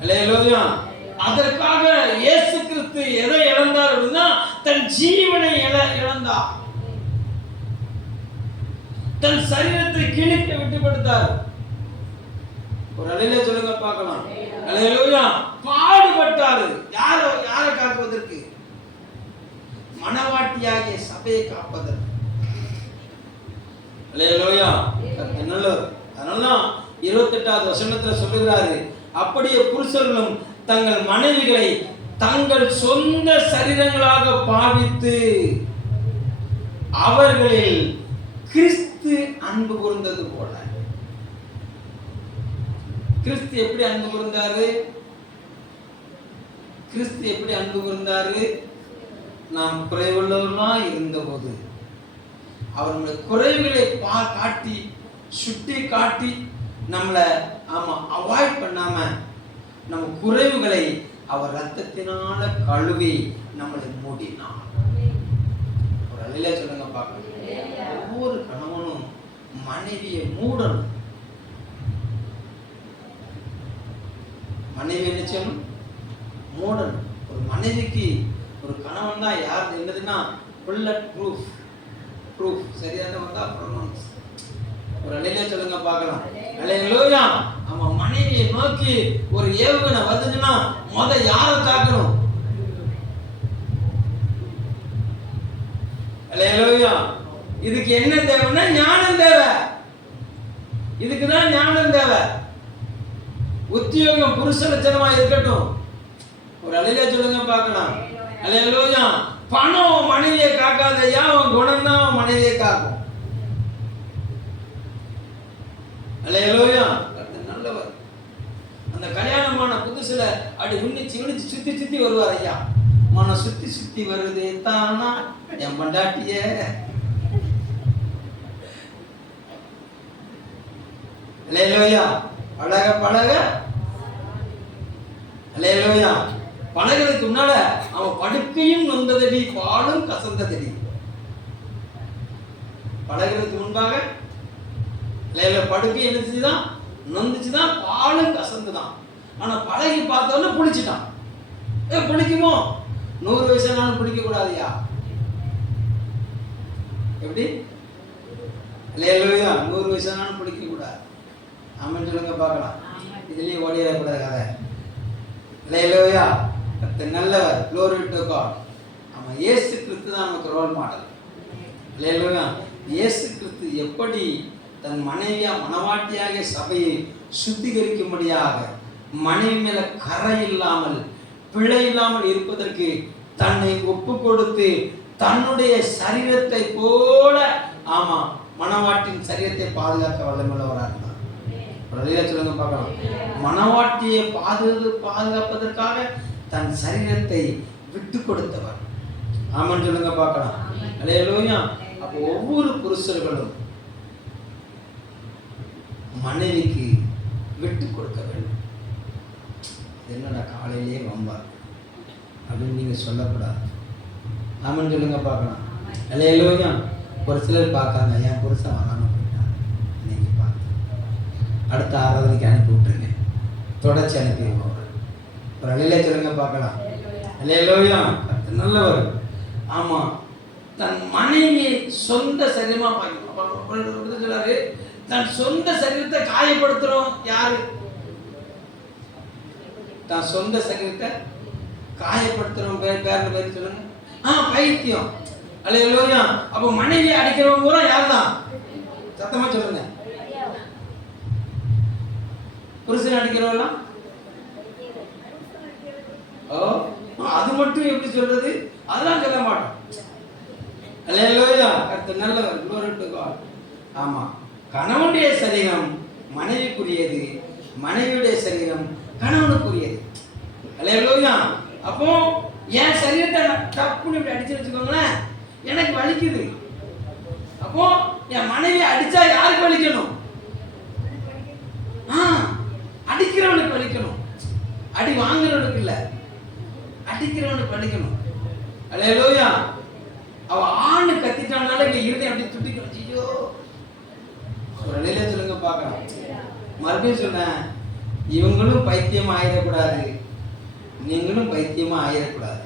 அல்லேலூயா. அதற்காக இயேசு கிறிஸ்து எதை இழந்தார் அப்படின்னா தன் ஜீவனை இழந்தார். தன் சரீரத்தை கிழிக்க விட்டு கொடுத்தார். ஒரு அல்லேலூயா சொல்லுங்க பார்க்கலாம். அல்லேலூயா. பாடுபட்டார். யாரை காப்பதற்கு? மணவாட்டியாகிய சபையை காப்பதற்கு. அல்லேலூயா. அதனால 28வது வசனத்துல சொல்லுகிறாரு, அப்படியே புருஷர்களும் தங்கள் மனைவிகளை தங்கள் சொந்த சரீரங்களாக பாவித்து அவர்களில் கிறிஸ்து அன்பு கூர்ந்தது போல. கிறிஸ்து எப்படி அன்பு கூர்ந்தாரு? கிறிஸ்து எப்படி அன்பு கூர்ந்தாரு? நாம் குறைவுள்ளவர்களா இருந்தபோது அவர் நம்முடைய குறைவுகளை காட்டி சுட்டி காட்டி நம்மளை அவாய்ட் பண்ணாம நம்ம குறைவுகளை அவர் ரத்தத்தினால கழுவி நம்மளை மூடினார். ஒரு அல்லேலூயா சொல்லுங்க பார்க்கலாம். ஒவ்வொரு கணவனும் மனைவியை மூடணும். மனைவி என்ன செய்யணும்? மூடணும். ஒரு மனைவிக்கு ஒரு கணவன் தான் யார் என்னதுன்னா புல்லட் ப்ரூஃப் சரியான வந்தா ப்ரொனவுன்ஸ். ஒரு அலையில சொல்லுங்க பார்க்கலாம். அல்லேலூயா. அவன் மனைவியை நோக்கி ஒரு ஏவுகணை வந்துச்சுன்னா யாரை தாக்கணும்? அல்லேலூயா. இதுக்கு என்ன தேவைன்னா ஞானம் தேவை. இதுக்குதான் ஞானம் தேவை. உத்தியோகம் புருஷ லட்சணமா இருக்கட்டும். ஒரு அலையில சொல்லுங்க பார்க்கலாம். அல்லேலூயா. பணம் மனைவியை காக்காதையா, அவன் குணம் தான் அவன் மனைவியை காக்கும். அல்லேலூயா. நல்லவர். அந்த கல்யாணமான புதுசுல அப்படி விண்ணிச்சு சுத்தி வருவார். ஐயா மனம் சுத்தி வருது தானா என் பண்டாட்டிய. அல்லேலூயா. பழக அல்லேலூயா. பழகிறதுக்கு முன்னால அவன் படுக்கையும் நொந்ததடி பாலும் கசந்ததடி. பழகிறதுக்கு முன்பாக படுக்கை எழுந்துச்சுதான் நொந்துச்சுதான் பாலும் கசந்துதான். ஆனா பழகி பார்த்தோன்னு புளிச்சுட்டான். புளிக்குமோ? 100 வயசானாலும் பிடிக்க கூடாதியா? எப்படி? அல்லேலூயா. 100 வயசானாலும் பிடிக்க கூடாது. ஆமென் சொல்லுங்க பார்க்கலாம். இதுலயே ஓடிடக்கூடாது கதை. அல்லேலூயா. நல்லவர். Glory to God. அவன் இயேசு கிறிஸ்து தான் நமக்கு ரோல் மாடல். அல்லேலூயா. இயேசு கிறிஸ்து எப்படி தன் மனவாட்டியாக சபையை சுத்திகரிக்கும்படியாக மனைவி மேல கரை இல்லாமல் பிழை இல்லாமல் இருப்பதற்கு தன்னை ஒப்பு கொடுத்து தன்னுடைய சரீரத்தை போல மனவாட்டின் சரீரத்தை பாதுகாக்க வல்லமையுள்ளவராக இருந்தார். சொல்லுங்க பார்க்கலாம். மனவாட்டியை பாதுகாப்பதற்காக தன் சரீரத்தை விட்டு கொடுத்தவர். ஆமென் சொல்லுங்க பார்க்கலாம். அல்லேலூயா. அப்போ ஒவ்வொரு புருஷர்களும் மனைவிக்கு விட்டு கொடுக்க வேண்டும். என்னடா காலையிலேயே வம்பார் அப்படின்னு நீங்க சொல்லக்கூடாது. ஆமென் சொல்லுங்க பார்க்கலாம். அல்லேலூயா. ஒரு சிலர் பார்க்காங்க, என் புருஷன் வராம போயிட்டாங்க, நீங்க பார்த்து அடுத்த ஆராதனைக்கு அனுப்பி விட்டுருங்க, தொடர்ச்சி அனுப்பி ஒரு அலையில சொல்லுங்க பார்க்கலாம். அல்லேலூயா. நல்லவர். ஆமா, தன் மனைவியை சொந்த சரீரமா பார்க்கணும். சொல்லாரு, தன் சொந்த சரீரத்தை காயப்படுத்துறோம் யாரு? தன் சொந்த சரீரத்தை காயப்படுத்துறோம் பேர் சொல்லுங்க. பைத்தியம். அல்லேலூயா. அப்ப மனைவி அடிக்கிறவங்க பூரா யார் தான்? சத்தமா சொல்லுங்க. புருஷன் அடிக்கிறவங்க அது மட்டும் எப்படி சொல்றது? அதெல்லாம் சொல்ல மாட்டோம். அல்லேலூயா. கர்த்தர் நல்லவர். Glory to God. ஆமா, கணவனுடைய சரீரம் மனைவிக்குரியது, மனைவியுடைய சரீரம் கணவனுக்குரியது. அல்லேலூயா. அப்போ என் சரீரத்தை தப்புன்னு இப்படி அடிச்சு வச்சுக்கோங்களேன், எனக்கு வலிக்குது. அப்போ என் மனைவி அடிச்சா யாருக்கு வலிக்கணும்? அடிக்கிறவனுக்கு வலிக்கணும். அடி வாங்குறவனுக்கு இல்ல, அடிக்கிறவனுக்கு வலிக்கணும். அல்லேலூயா. அவ ஆணு கத்திட்டானால இங்க இருதயம் அப்படி துடிக்கணும். ஐயோ, ஒரு நிலையில சொல்லுங்க பார்க்கலாம். மறுபடியும் சொன்னேன், இவங்களும் பைத்தியமா ஆயிடக்கூடாது, நீங்களும் பைத்தியமா ஆயிடக்கூடாது.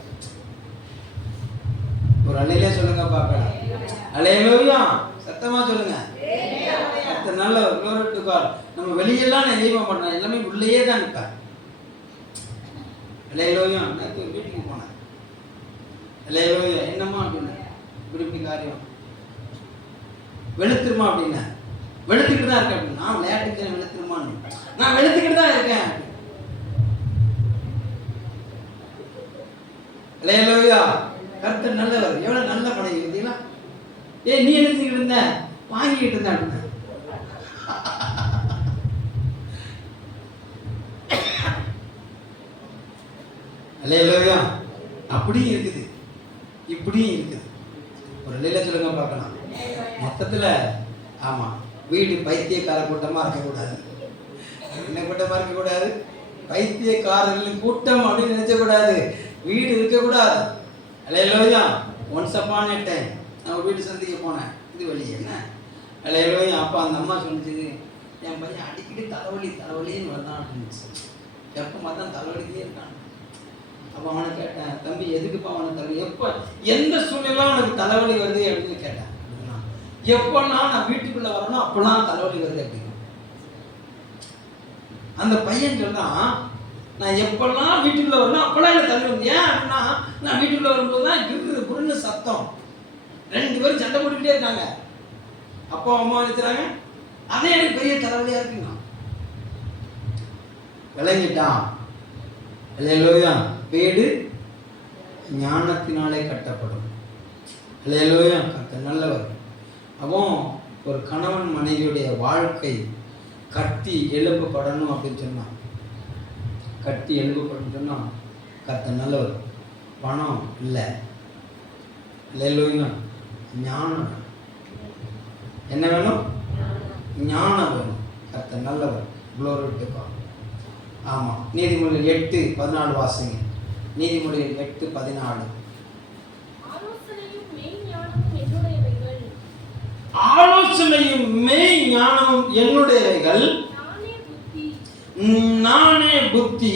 ஒரு அலையில சொல்லுங்க பார்க்கலாம். அல்லேலூயா. சத்தமா சொல்லுங்க. நல்ல Glory to God. நம்ம வெளியெல்லாம் என்ஜாய் பண்ணோம், எல்லாமே உள்ளேயே தான் நிற்பேன். அல்லேலூயா. நேற்று வீட்டுக்கு போனேன். அல்லேலூயா. என்னம்மா அப்படின்னு, இப்படி காரியம் வெளுத்துருமா அப்படின்னு, வெளுத்துக்கிட்டு தான் இருக்கேன் அப்படின்னு. நான் விளையாட்டுக்கு வெளுத்துருமான்னு, நான் வெளுத்துக்கிட்டு தான் இருக்கேன். அல்லேலூயா. கர்த்தர் நல்லவர். எவ்வளவு நல்ல மனைவி பார்த்தீங்களா? நீ என்ன செஞ்சுக்கிட்டு இருந்த? வாங்கிக்கிட்டு இருந்த அப்படின்னு. அல்லேலூயா. அப்படியும் இருக்குது, இப்படியும் இருக்குது. ஒரு நிலையில சொல்லுங்க பார்க்கலாம். மொத்தத்துல ஆமா, வீடு பைத்தியக்கார கூட்டமா இருக்கக்கூடாது. என்ன கூட்டமா இருக்கக்கூடாது? பைத்தியக்காரர்களின் கூட்டம் அப்படின்னு நினைச்சக்கூடாது. வீடு இருக்கக்கூடாது. அல்லேலூயா. ஒன்ஸ் அப்பான் எ டைம் நான் வீடு சந்திக்க போனேன். இது வழி என்ன? அல்லேலூயா. அப்போ அந்த அம்மா சொன்னிச்சு, என் பையன் அடிக்கடி தலைவலின்னு வரதான் அப்படின்னு. எப்போ தான் தலைவலிக்கே இருக்கான். அப்போ அவனை கேட்டேன், தம்பி எதுக்குப்பா அவனை தலைவலி, எப்போ எந்த சூழ்நிலை அவனுக்கு தலைவலி வருது அப்படின்னு கேட்டேன். எப்போன்னா நான் வீட்டுக்குள்ள வரணும் அப்பெல்லாம் தலைவலி வருது அப்படின்னு. அந்த பையன் சொல்றான், நான் எப்பெல்லாம் வீட்டுக்குள்ள வரணும் அப்பெல்லாம் எனக்கு தலைவலி. ஏன் அப்படின்னா நான் வீட்டுக்குள்ள வரும்போது தான் கிரு குருன்னு சத்தம், 2 பேரும் சண்டை போட்டுக்கிட்டே இருக்காங்க, அப்பா அம்மா வச்சுறாங்க, அதே எனக்கு பெரிய தலைவலியா இருக்குங்க. விளங்கிட்டான். அல்லேலூயா. வீடு ஞானத்தினாலே கட்டப்படும். அல்லேலூயா. கர்த்தர் நல்லவர். அப்போ ஒரு கணவன் மனைவியுடைய வாழ்க்கை கட்டி எழுப்பப்படணும் அப்படின்னு சொன்னான். கட்டி எழுப்பப்படணும் சொன்னால் கர்த்தர் நல்லவர். பணம் இல்லை, அல்லேலூயா. ஞானம். என்ன வேணும்? ஞானம் வேணும். கர்த்தர் நல்லவர். Glory to God. ஆமாம். நீதிமொழிகள் 8:14 வாசிங்க. நீதிமொழிகள் 8:14. ஆலோசனையும் மெய் ஞானமும் என்னுடையவைகள், நானே புத்தி,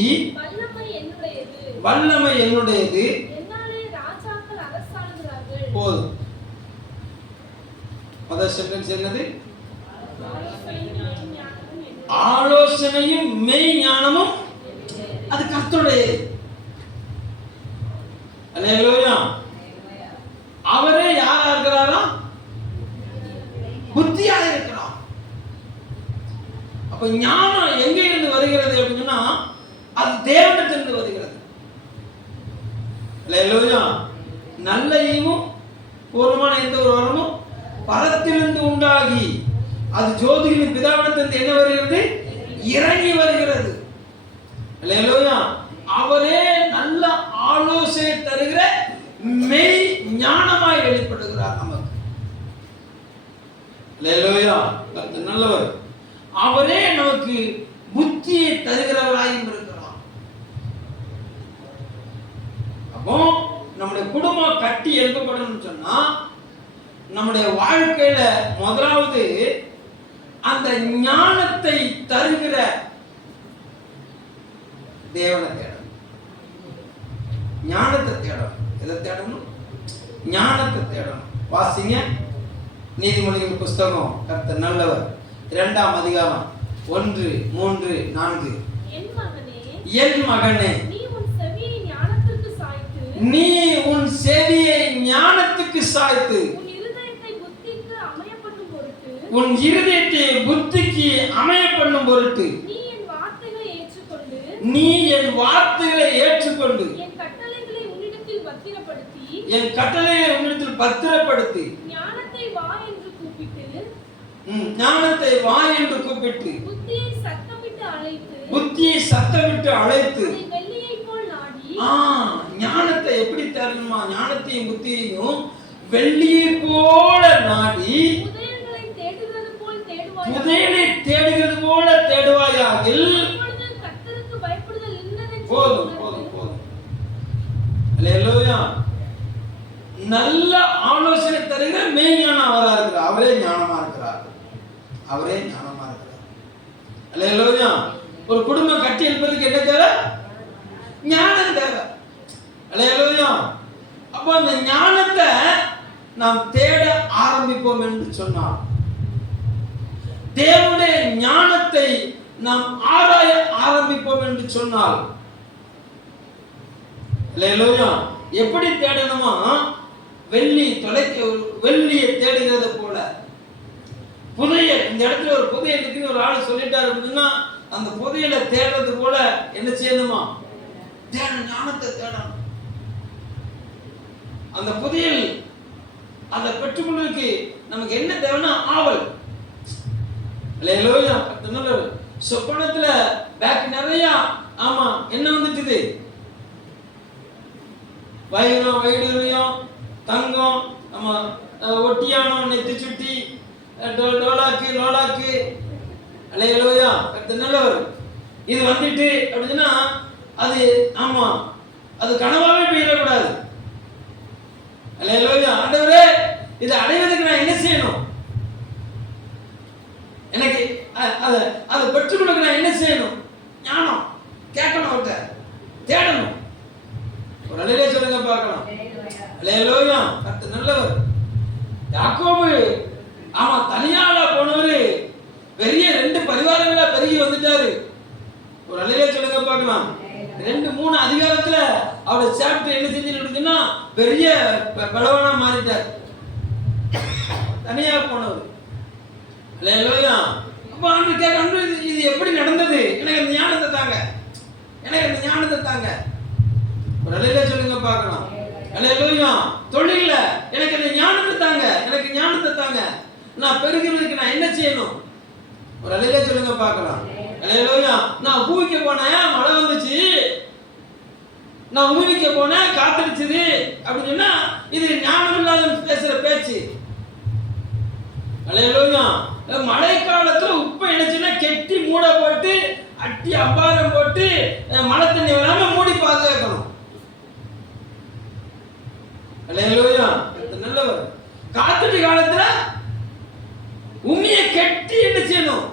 வல்லமை என்னுடையது. போதும். முதல் சென்டென்ஸ் என்னது? ஆலோசனையும் மெய் ஞானமும் அது கர்த்தருடையது. அல்லேலூயா. அவரே யாரா இருக்கிறாரா? புத்தியா இருக்கிறார். அப்ப ஞானம் எங்க இருந்து வருகிறது அப்படின்னா அது தேவனிடத்திலிருந்து வருகிறது. அல்லேலூயா. நல்ல ஈவும் பூர்ணமான எந்த ஒரு வரமும் பரத்திலிருந்து உண்டாகி அது ஜோதிகளின் பிதாவிடத்திலிருந்து என்ன வருகிறது? இறங்கி வருகிறது. அல்லேலூயா. அவரே நல்ல ஆலோசனை தருகிற மெய் ஞானமாய் வெளிப்படுகிறார் நமக்கு. அல்லேலூயா. கர்த்தர் நல்லவர். அவரே நமக்கு புத்தியை தருகிறவராயும் இருக்கிறார். அப்போ நம்முடைய குடும்பம் கட்டி எழுப்பப்படணும்னு சொன்னா நம்முடைய வாழ்க்கையில முதலாவது அந்த ஞானத்தை தருகிற தேவனை தேடணும். ஞானத்தை தேடணும். எதை தேடணும்? ஞானத்தை தேடணும். வாசிங்க நீதிமொழிகள் புஸ்தகம். கர்த்தர் நல்லவர். 2ஆம் அதிகாரம் 1, 3, 4. என் மகனே, நீ உன் செவியை ஞானத்துக்கு சாய்த்து உன் இருதயத்தை புத்திக்கு அமைய பண்ணும் பொருட்டு நீ என் வார்த்தைகளை ஏற்றுக்கொண்டு என் கட்டளைகளை உன்னிடத்தில் பத்திரப்படுத்தி ஞானத்தை வா என்று கூப்பிட்டு புத்தியை சத்தமிட்டு அழைத்து ஞானத்தை எப்படி தரணுமா? ஞானத்தையும் புத்தியையும் வெள்ளியை போல நாடி புதையலை தேடுகிறது போல தேடுவாயாகில். போதும் போதும் போதும். அல்லேலூயா. நல்ல ஆலோசனை தருகிற மெய்ஞானம் அவரா இருக்கிறார். அவரே ஞானமா இருக்கிறார். அவரே ஞானமா இருக்கிறார். அல்லேலூயா. ஒரு குடும்பம் கட்டி எழுப்பதுக்கு என்ன தேவை? ஞானம் தேவை. அல்லேலூயா. அப்போ அந்த ஞானத்தை நாம் தேட ஆரம்பிப்போம் என்று சொன்னார். தேவனுடைய ஞானத்தை நாம் ஆராய ஆரம்பிப்போம் என்று சொன்னால் அல்லேலூயா. எப்படி தேடணுமா? வெள்ளியை தேடுகிறது போல புதையல். இந்த இடத்துல ஒரு புதையல் இருக்குன்னு ஒரு ஆள் சொல்லிட்டாரு அப்படின்னா அந்த புதையலை தேடுறது போல என்ன செய்யணுமா? ஞானத்தை தேடணும். அந்த புதையல் அதை பெற்றுக்கொள்வதற்கு நமக்கு என்ன தேவைன்னா ஆவல். அல்லேலூயா. சொப்பனத்துல பேக் நிறைய ஆமா என்ன வந்துட்டுது? வைடூரியம், தங்கம், நம்ம ஒட்டியானம், நெத்தி சுட்டி, லோலாக்கு. அல்லேலூயா. நல்லவர். இது வந்துட்டு அப்படின்னா அது ஆமா அது கனவாவே போயிடக்கூடாது. அல்லேலூயா. ஆண்டவரே இதை அடைவதற்கு நான் என்ன செய்யணும்? எனக்கு அதை பெற்றுக்கொள்ள நான் என்ன செய்யணும்? ஞானம். கேட்க அல்லேலூயா சொல்லுங்க பார்க்கலாம். அல்லேலூயா. கர்த்தர் நல்லவர். யாக்கோபு ஆமா தனியாளா போனவரு பெரிய 2 பரிவாரங்களா பெருகி வந்துட்டாரு. ஒரு அல்லேலூயா சொல்லுங்க பார்க்கலாம். 2-3 அதிகாரத்துல அவருடைய சாப்டர் என்ன செஞ்சிருக்குன்னா பெரிய பலவானா மாறிட்டார். தனியா போனவர். அல்லேலூயா. அப்ப ஆண்டவர் கேட்க, இது எப்படி நடந்தது? எனக்கு அந்த ஞானத்தை தாங்க, எனக்கு அந்த ஞானத்தை தாங்க. ஒரு அல்லேலூயா சொல்லுங்க பார்க்கலாம். அல்லேலூயா. தொழில்ல எனக்கு அந்த ஞானத்தை தாங்க, எனக்கு ஞானத்தை தாங்க. நான் பெருகிறதுக்கு நான் என்ன செய்யணும்? ஒரு அல்லேலூயா சொல்லுங்க பார்க்கலாம். அல்லேலூயா. நான் ஊவிக்க போனேன், மழை வந்துச்சு. நான் ஊவிக்க போனேன், காத்தடிச்சது அப்படின்னு சொன்னா இது ஞானம் இல்லாத பேசுற பேச்சு. அல்லேலூயா. மழை காலத்துல உப்பு என்னச்சுன்னா கெட்டி மூட போட்டு அட்டி அபாரம் போட்டு மழை தண்ணி வராம மூடி பாதுகாக்கணும். அல்லேலூயா. நல்லவர். காத்தடி காலத்துல உண்மையை கெட்டி என்ன செய்யணும்?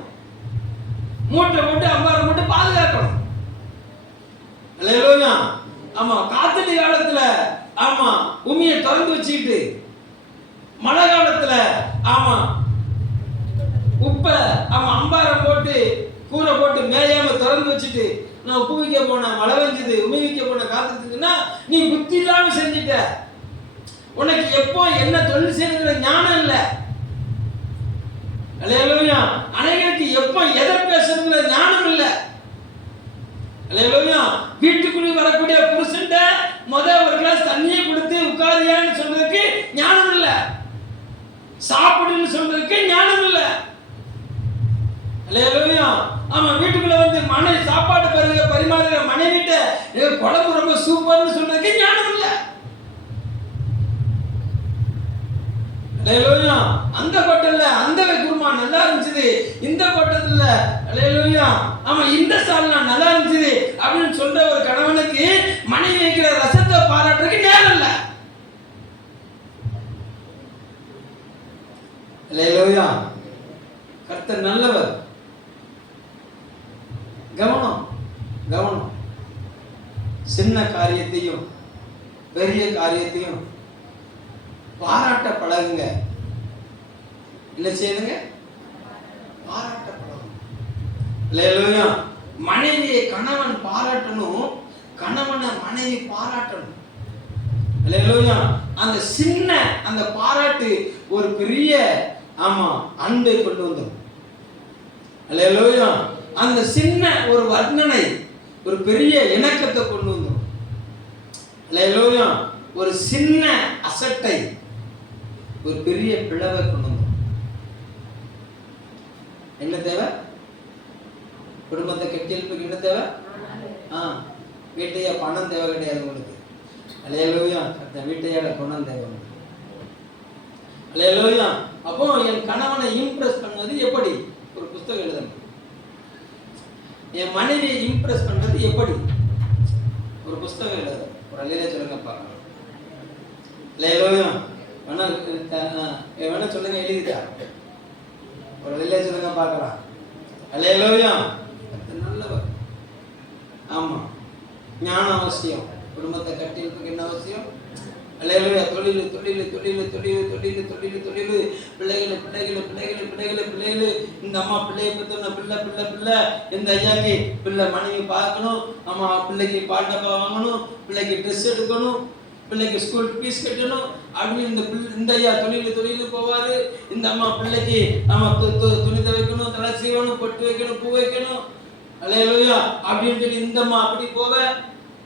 மூட்டை போட்டு அம்பாரம் போட்டு பாதுகாக்கணும். அல்லேலூயா. ஆமா காத்தடி காலத்துல ஆமா உண்மையை திறந்து வச்சுக்கிட்டு, மழை காலத்துல ஆமா உப்ப ஆமா அம்பாரம் போட்டு கூரை போட்டு மேயாம திறந்து வச்சுட்டு நான் உப்பு வைக்க போனேன், மழை வெஞ்சது, உமி வைக்க போன காத்துக்குன்னா நீ புத்தி இல்லாம செஞ்சுட்ட. உனக்கு எப்போ என்ன தொழில் செய்யணுங்கிற ஞானம் இல்லை. அல்லேலூயா. அனைவருக்கு எப்போ எதை பேசணுங்கிற ஞானம் இல்லை. அல்லேலூயா. வீட்டுக்குள்ள வரக்கூடிய புருஷன்ட ஒரு கிளாஸ் தண்ணியை கொடுத்து உட்காரியான்னு சொல்றதுக்கு ஞானம் இல்லை. சாப்பிடுன்னு சொல்றதுக்கு ஞானம் இல்லை. அல்லேலூயா. ஆமா வீட்டுக்குள்ள வந்து மனைவி சாப்பாடு பரிமாறுகிற மனைவிட்ட குழம்பு ரொம்ப சூப்பர்னு சொல்றதுக்கு ஞானம் இல்லை. அல்லேலூயா. அந்த ஹோட்டல்ல அந்த குருமா நல்லா இருந்துச்சு, இந்த ஹோட்டல்ல அல்லேலூயா ஆமா இந்த சால்னா நல்லா இருந்துச்சு அப்படின்னு சொல்ற ஒரு கணவனுக்கு மனைவி வைக்கிற ரசத்தை பாராட்டுறதுக்கு நேரம் இல்லை. அல்லேலூயா. கர்த்தர் நல்லவர். கவனம் கவனம். சின்ன காரியத்தையும் பெரிய காரியத்தையும் பாராட்ட பழகுங்க. என்ன செய்யுங்க? பாராட்ட பழகுங்க. அல்லேலூயா. மனைவியை கணவன் பாராட்டணும், கணவனை மனைவி பாராட்டணும். அல்லேலூயா. அந்த சின்ன அந்த பாராட்டு ஒரு பெரிய ஆமா அன்பை கொண்டு வந்தோம். அல்லேலூயா. அந்த சின்ன ஒரு வர்ணனை ஒரு பெரிய இணக்கத்தை கொண்டு வந்தோம். அல்லேலூயா. ஒரு சின்ன அசட்டை ஒரு பெரிய பிளவை கொண்டு வந்தோம். என்ன தேவை? குடும்பத்தை கெட்டியெழுப்புக்கு என்ன தேவை? வீட்டையா பணம் தேவை கிடையாது உங்களுக்கு. அல்லேலூயா. வீட்டையாட குணம் தேவை. அல்லேலூயா. அப்போ என் கணவனை இம்ப்ரெஸ் பண்ணுவது எப்படி? ஒரு புத்தகம் எழுதணும். என் மனைவியை இம்ப்ரெஸ் பண்றது எப்படி? ஒரு புத்தகம் எழுதணும். ஒரு அல்லேலூயா சொல்லுங்க பார்க்கலாம். அல்லேலூயா. வேணா சொல்லுங்க, எழுதிட்டா. ஒரு அல்லேலூயா சொல்லுங்க பார்க்கலாம். அல்லேலூயா. நல்லவர். ஆமா ஞானம் அவசியம். குடும்பத்தை கட்டியெழுப்புக்கு என்ன அவசியம்? அல்லேலூயா. தொழில் தொழில் தொழில் தொழில் தொழில் தொழில் தொழில் பிள்ளைகளை பிள்ளைகளை பிள்ளைகளை பிள்ளைகளை பிள்ளைகளை இந்த அம்மா பிள்ளையை பத்தின பிள்ளை பிள்ளை பிள்ளை இந்த ஐயாக்கு பிள்ளை மனைவி பார்க்கணும். ஆமா பிள்ளைக்கு பாட்டப்பா வாங்கணும், பிள்ளைக்கு ட்ரெஸ் எடுக்கணும், பிள்ளைக்கு ஸ்கூல் ஃபீஸ் கட்டணும் அப்படின்னு இந்த ஐயா தொழில் போவாரு. இந்த அம்மா பிள்ளைக்கு ஆமா துணி துவைக்கணும், தலை சீவணும், பொட்டு வைக்கணும், பூ வைக்கணும். அல்லேலூயா. அப்படின்னு சொல்லி இந்த அம்மா அப்படி போவ.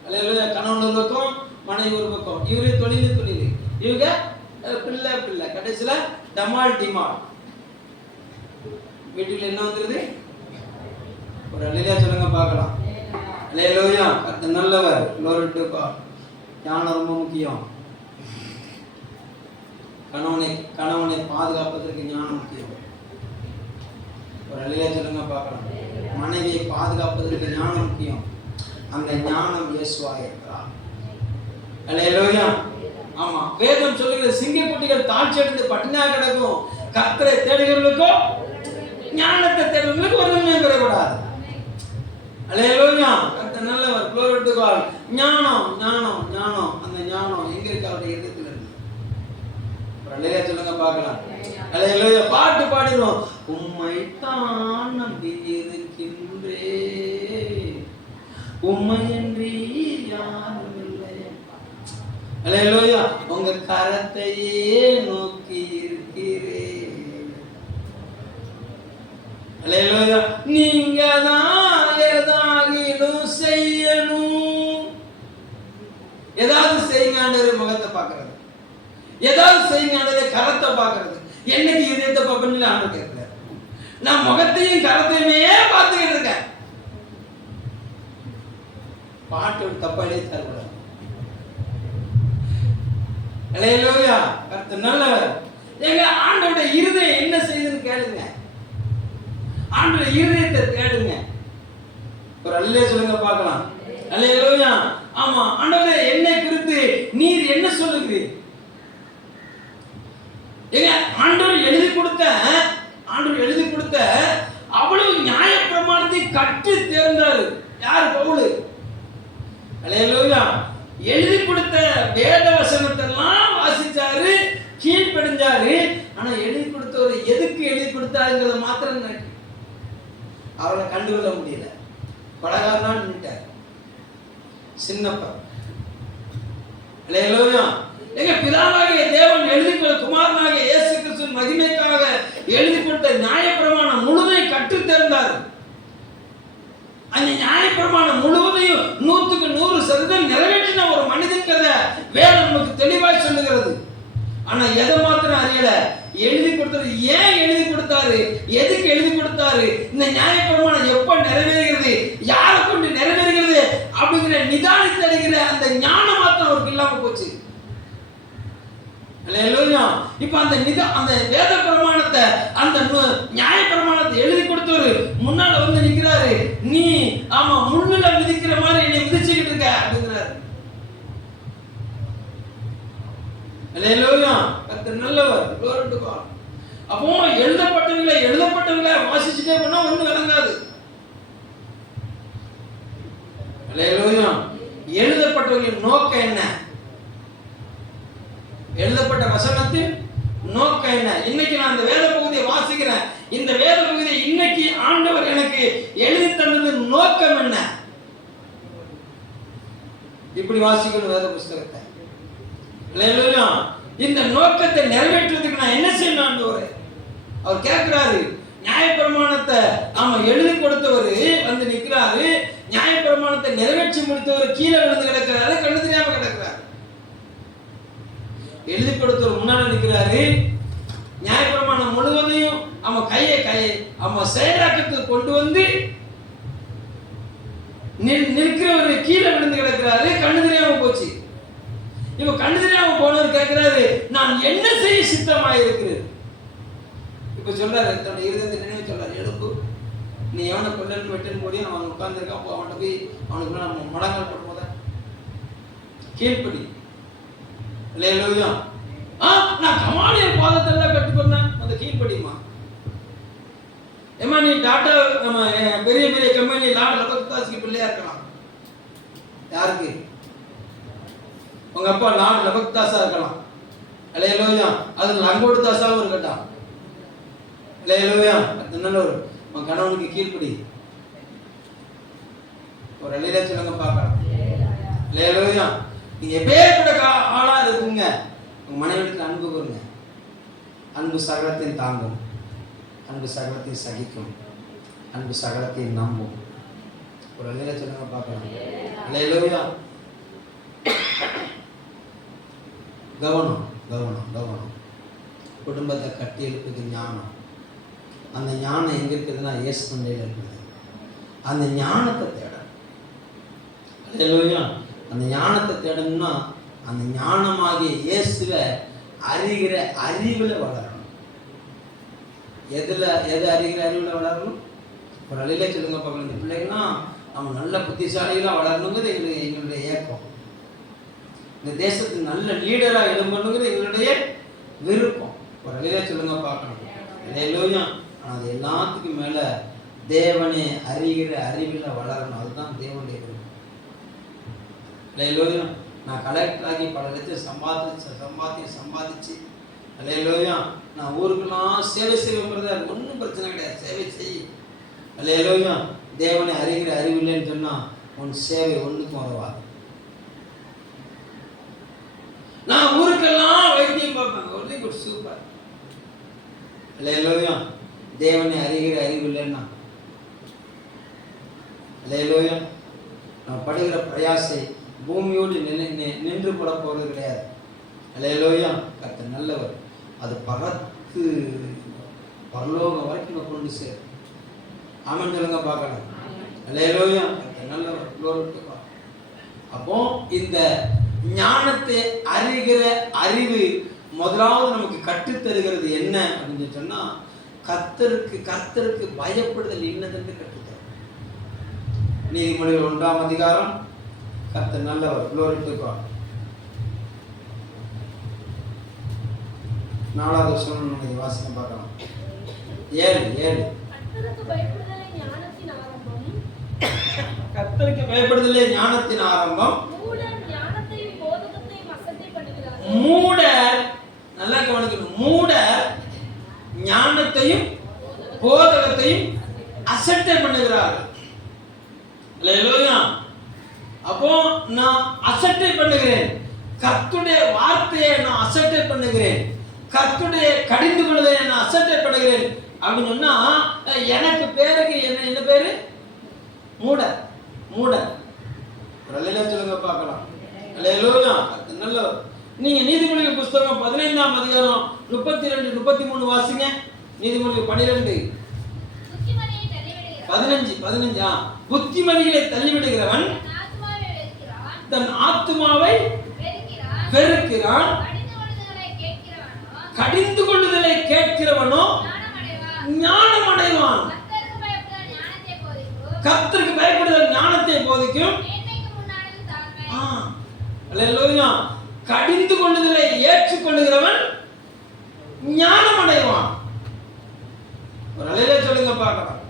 அல்லேலூயா. கணவன் ஒரு பக்கம், மனைவி ஒரு பக்கம். இவரு தொழில் இவங்க பிள்ளை பிள்ளை. கடைசியில டமால் டிமால். வீட்டுல என்ன வந்துருது? ஒரு அல்லேலூயா சொல்லுங்க பார்க்கலாம். அல்லேலூயா. கர்த்தர் நல்லவர். glory to God. ஞானம் ரொம்ப முக்கியம். கணவனை பாதுகாப்பதற்கு ஞானம் முக்கியம். ஒரு அல்லேலூயா சொல்லுங்க பார்க்கலாம். மனைவியை பாதுகாப்பதற்கு ஞானம் முக்கியம். அந்த ஞானம் இயேசுவாக இருக்கிறார். அல்லேலூயா. ஆமா வேதம் சொல்லுகிற சிங்கக்குட்டிகள் தாழ்ச்சி அடைந்து பட்டினியாக கிடக்கும். கர்த்தரை தேடுகிறவர்களுக்கோ ஞானத்தை தேடுகிறவர்களுக்கு ஒரு நன்மையும் பெறக்கூடாது. அல்லேலூயா. கர்த்தர் நல்லவர். glory to God. ஞானம் ஞானம் ஞானம். அந்த ஞானம் எங்க இருக்கு? அவருடைய இதயத்துல இருக்கு. அல்லேலூயா சொல்லுங்க பார்க்கலாம். அல்லேலூயா. பாட்டு பாடினோம். உம்மைத்தான் நம்பி இருக்கின்றேன், உம்மையின்றி யாரும் இல்லை. அல்லேலூயா. உங்க கரத்தையே நோக்கி இருக்கிறேன். அல்லேலூயா. நீங்க தான் ஏதாகிலும் செய்யணும். ஏதாவது செய்யுங்க ஆண்டவரே, முகத்தை பார்க்கறது. ஏதாவது செய்யுங்க ஆண்டவரே, கரத்தை பார்க்கறது. என்னைக்கு இதயத்தை பார்ப்பேன்னு ஆண்டவர் கேட்கிறார். நான் முகத்தையும் கரத்தையுமே பார்த்துக்கிட்டு இருக்கேன். பாட்டு தப்பா எழுதி தரக்கூடாது. அல்லேலூயா. கர்த்தர் நல்லவர். எங்க ஆண்டவருடைய இருதயம் என்ன செய்யுதுன்னு கேளுங்க. ஆண்டவருடைய இருதயத்தை தேடுங்க. ஒரு அல்லேலூயா சொல்லுங்க பார்க்கலாம். அல்லேலூயா. ஆமா ஆண்டவரே, என்னை குறித்து நீர் என்ன சொல்லுகிறீர்? எங்க ஆண்டவர் எழுதி கொடுத்த அவ்வளவு நியாய பிரமாணத்தை கற்று தேர்ந்தாரு. யார்? பவுல். அல்லேலூயா. எழுதி கொடுத்த வேத வசனத்தை எல்லாம் வாசிச்சாரு, கீழ்ப்படிஞ்சாரு. ஆனா எழுதி கொடுத்தவர் எதுக்கு எழுதி கொடுத்தாருங்கிறத மாத்திரம் அவரை கண்டுகொள்ள முடியல. கொலைகாரனான்னு நின்னுட்டார். சின்னப்பா. அல்லேலூயா. எங்க பிதாவாகிய தேவன் எழுதி குமாரனாகிய இயேசு கிறிஸ்துவின் மகிமைக்காக எழுதி கொடுத்த நியாயப்பிரமாணம் முழுவதையும் கற்று தேர்ந்தார். அந்த நியாயப்பிரமாணம் முழுவதையும் 100% நிறைவேற்றின ஒரு மனிதன் வேதம் நமக்கு தெளிவாய் சொல்லுகிறது. ஆனா எதை மாத்திரம் அறியல. எழுதி கொடுத்தது ஏன் எழுதி கொடுத்தாரு, எதுக்கு எழுதி கொடுத்தாரு, இந்த நியாயப்பிரமாணம் எப்ப நிறைவேறுகிறது, யாரை கொண்டு நிறைவேறுகிறது அப்படிங்கிற நிதானித்து அடைகிற அந்த ஞானம் மாத்திரம் அவருக்கு இல்லாம போச்சு. அல்லேலூயா. இப்ப அந்த வேத பிரமாணத்தை, அந்த நியாய பிரமாணத்தை எழுதி கொடுத்தவர் முன்னால வந்து நிக்கிறாரு. நீ ஆமா முள்ளுல மிதிக்கிற மாதிரி என்னை மிதிச்சுக்கிட்டு இருக்க அப்படிங்கிறாரு. அல்லேலூயா. கர்த்தர் நல்லவர். glory to God. அப்போ எழுதப்பட்டவங்களை வாசிச்சுட்டே போனா ஒண்ணும் விளங்காது. அல்லேலூயா. எழுதப்பட்டவர்களின் நோக்கம் என்ன? எழுதப்பட்ட வசனத்தின் நோக்கம் என்ன? இன்னைக்கு நான் இந்த வேத பகுதியை வாசிக்கிறேன். இந்த வேத பகுதியை இன்னைக்கு ஆண்டவர் எனக்கு எழுதி தந்தது நோக்கம் என்ன? இப்படி வாசிக்கணும் வேத புஸ்தகத்தை. அல்லேலூயா. இந்த நோக்கத்தை நிறைவேற்றுவதற்கு நான் என்ன செய்யணும் ஆண்டவரே? அவர் கேட்கிறாரு. நியாயப்பிரமாணத்தை எழுதி கொடுத்தவர் வந்து நிற்கிறாரு. நியாயப்பிரமாணத்தை நிறைவேற்றி முடித்தவர் கீழே விழுந்து கிடக்கிறாரு, கண்ணு தெரியாம கிடக்கிறாரு. எழுதி கொடுத்தவர் முன்னால நிற்கிறாரு. நியாயப்பிரமாணம் முழுவதையும் கையை செயலாக்கத்துக்கு கொண்டு வந்து நிற்கிறவர் கீழே விழுந்து கிடக்கிறாரு, கண்ணு தெரியாம போச்சு. இப்ப கண்ணு தெரியாம போனவர் கேட்கிறாரு, நான் என்ன செய்ய சித்தமாயிருக்கிறேன்? இப்ப சொல்றாரு, தன்னுடைய இருதயத்தை நினைவு சொல்றாரு. எழுப்பு, நீ எவனை கொல்லன்னு வெட்டன்னு போடி அவன் உட்கார்ந்துருக்கான், அவன்கிட்ட போய் அவனுக்கு நம்ம முடங்கல் போடும் போத கீழ்ப்படி. அல்லேலூயா. நான் கமாலியர் பாதத்தெல்லாம் கட்டுக்கொண்டேன், அந்த கீழ்ப்படிமா. ஏமா நீ டாட்டா பெரிய பெரிய கம்பெனி லார்ட் லபக்தாஸ்க்கு பிள்ளையா இருக்கலாம். யாருக்கு? உங்க அப்பா லார்ட் லபக்தாஸா இருக்கலாம். அல்லேலூயா. அது லங்கோடு தாசாவும் இருக்கட்டும். அல்லேலூயா. நல்ல உன் கணவனுக்கு கீழ்ப்படி. ஒரு அல்லேலூயா சொல்லுங்க பார்க்கலாம். அல்லேலூயா. நீங்க எப்பேற்பட்ட ஆளா இருக்குங்க, உங்க மனைவிக்கு அன்பு கூறுங்க. அன்பு சகலத்தையும் தாங்கும், அன்பு சகலத்தையும் சகிக்கும், அன்பு சகலத்தையும் நம்பும். ஒரு அல்லேலூயா சொல்லுங்க பார்க்கலாம். அல்லேலூயா. கவனம் கவனம் கவனம். குடும்பத்தை கட்டி எழுப்புக்கு ஞானம். அந்த ஞானம் எங்க இருக்குதுன்னா இயேசு மண்டையில் இருக்குது. அந்த ஞானத்தை தேடணும். அல்லேலூயா. அந்த ஞானத்தை தேடணும்னா அந்த ஞானமாகிய இயேசுவை அறிகிற அறிவில் வளரணும். எது அறிகிற அறிவில் வளரணும்? ஒரு அல்லேலூயா சொல்லுங்க பார்க்கலாம். இந்த பிள்ளைங்கன்னா அவன் நல்ல புத்திசாலிகளாக வளரணுங்கிறது எங்களுடைய ஏக்கம். இந்த தேசத்துக்கு நல்ல லீடராக எழும்பணுங்கிறது எங்களுடைய விருப்பம். ஒரு அல்லேலூயா சொல்லுங்க பார்க்கணும். அல்லேலூயா. ஆனால் அது எல்லாத்துக்கும் மேலே தேவனை அறிகிற அறிவில் வளரணும். அதுதான் தேவனுடைய விருப்பம். அல்லேலூயா. நான் கலெக்டர் ஆகி பல லட்சம் சம்பாதிச்சு அல்லேலூயா நான் ஊருக்கெல்லாம் சேவை செய்வேன். ஒன்றும் பிரச்சனை கிடையாது, சேவை செய். அல்லேலூயா. தேவனை அறிகிற அறிவு இல்லைன்னு சொன்னா உன் சேவை ஒன்றுக்கும் உதவாது. நான் ஊருக்கெல்லாம் வைத்தியம் பார்ப்பேன், வெரி குட், சூப்பர். அல்லேலூயா. தேவனை அறிகிற அறிவு இல்லைன்னா அல்லேலூயா நான் படுகிற பிரயாசை பூமியோடு நின்று போட போகிறது கிடையாது. அல்லேலூயா. கர்த்தர் நல்லவர். அது பறத்து பரலோகம் வரைக்கும் கொண்டு சேர். ஆமென் சொல்லுங்க பார்க்கலாம். அல்லேலூயா. கர்த்தர் நல்லவர். அப்போ இந்த ஞானத்தை அறிகிற அறிவு முதலாவது நமக்கு கற்றுத்தருகிறது என்ன அப்படின்னு சொன்னா, கர்த்தருக்கு பயப்படுதல் என்னதென்று கற்றுத்தரும். நீதிமொழிகள் 1ஆம் அதிகாரம். கர்த்தர் நல்லவர். glory to God. 4வது வசனம் நம்ம வாசிக்க பார்க்கலாம். 7 கர்த்தருக்கு பயப்படுதலே ஞானத்தின் ஆரம்பம். மூடர், நல்லா கவனிக்கணும், மூடர் ஞானத்தையும் போதகத்தையும் அசட்டை பண்ணுகிறார்கள். அல்லேலூயா. அப்போ நான் அசட்டை பண்ணுகிறேன், கர்த்தருடைய வார்த்தையை நான் அசட்டை பண்ணுகிறேன், கர்த்தருடைய கடிந்து கொள்வதை நான் அசட்டை பண்ணுகிறேன் அப்படின்னு சொன்னா எனக்கு பேருக்கு என்ன பேரு? மூடர். சொல்லுங்க பார்க்கலாம். அல்லேலூயா. நல்லவர். நீங்க நீதிமொழிகள் புஸ்தகம் 15ஆம் அதிகாரம் 32 33 வாசிங்க. நீதிமொழிகள் 12 15 புத்திமதிகளை தள்ளிவிடுகிறவன் தன் ஆத்துமாவை வெறுக்கிறான், கடிந்து கொள்ளுதலை கேட்கிறவனோ ஞானம் அடைவான். கர்த்தருக்கு பயப்படுதல் ஞானத்தை போதிக்கும். அல்லேலூயா. கடிந்து கொள்ளுதலை ஏற்றுக்கொள்ளுகிறவன் ஞானம் அடைவான். ஒரு அலையில சொல்லுங்க பார்க்கலாம்.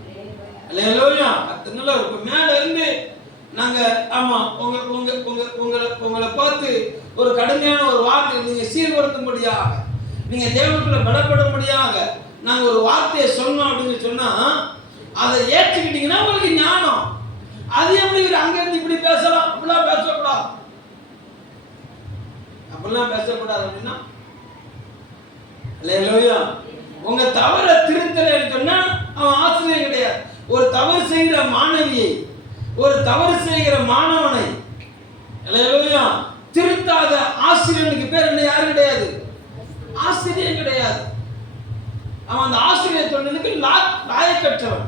அல்லேலூயா. அதனால மேல இருந்து நாங்க ஆமா உங்களை பார்த்து ஒரு கடுமையான ஒரு வார்த்தை நீங்க சீர்படுத்தும்படியாக, நீங்க தேவனுக்குள்ள பலப்படும்படியாக நாங்க ஒரு வார்த்தையை சொன்னோம் அப்படின்னு சொன்னா அதை ஏற்றுக்கிட்டீங்கன்னா உங்களுக்கு ஞானம். அது எப்படி அங்க இருந்து இப்படி பேசலாம், அப்படிலாம் பேசக்கூடாது, அப்படிலாம் பேசக்கூடாது அப்படின்னா அல்லேலூயா. உங்க தவற திருத்தலைன்னு சொன்னா அவன் ஆசிரியர் கிடையாது. ஒரு தவறு செய்கிற மாணவியை, ஒரு தவறு செய்கிற மாணவனை அல்லேலூயா திருத்தாத ஆசிரியனுக்கு பேர் என்ன? யாரும் கிடையாது, ஆசிரியர் கிடையாது. அவன் அந்த ஆசிரியர் சொன்னதுக்கு லாயக்கற்றவன்.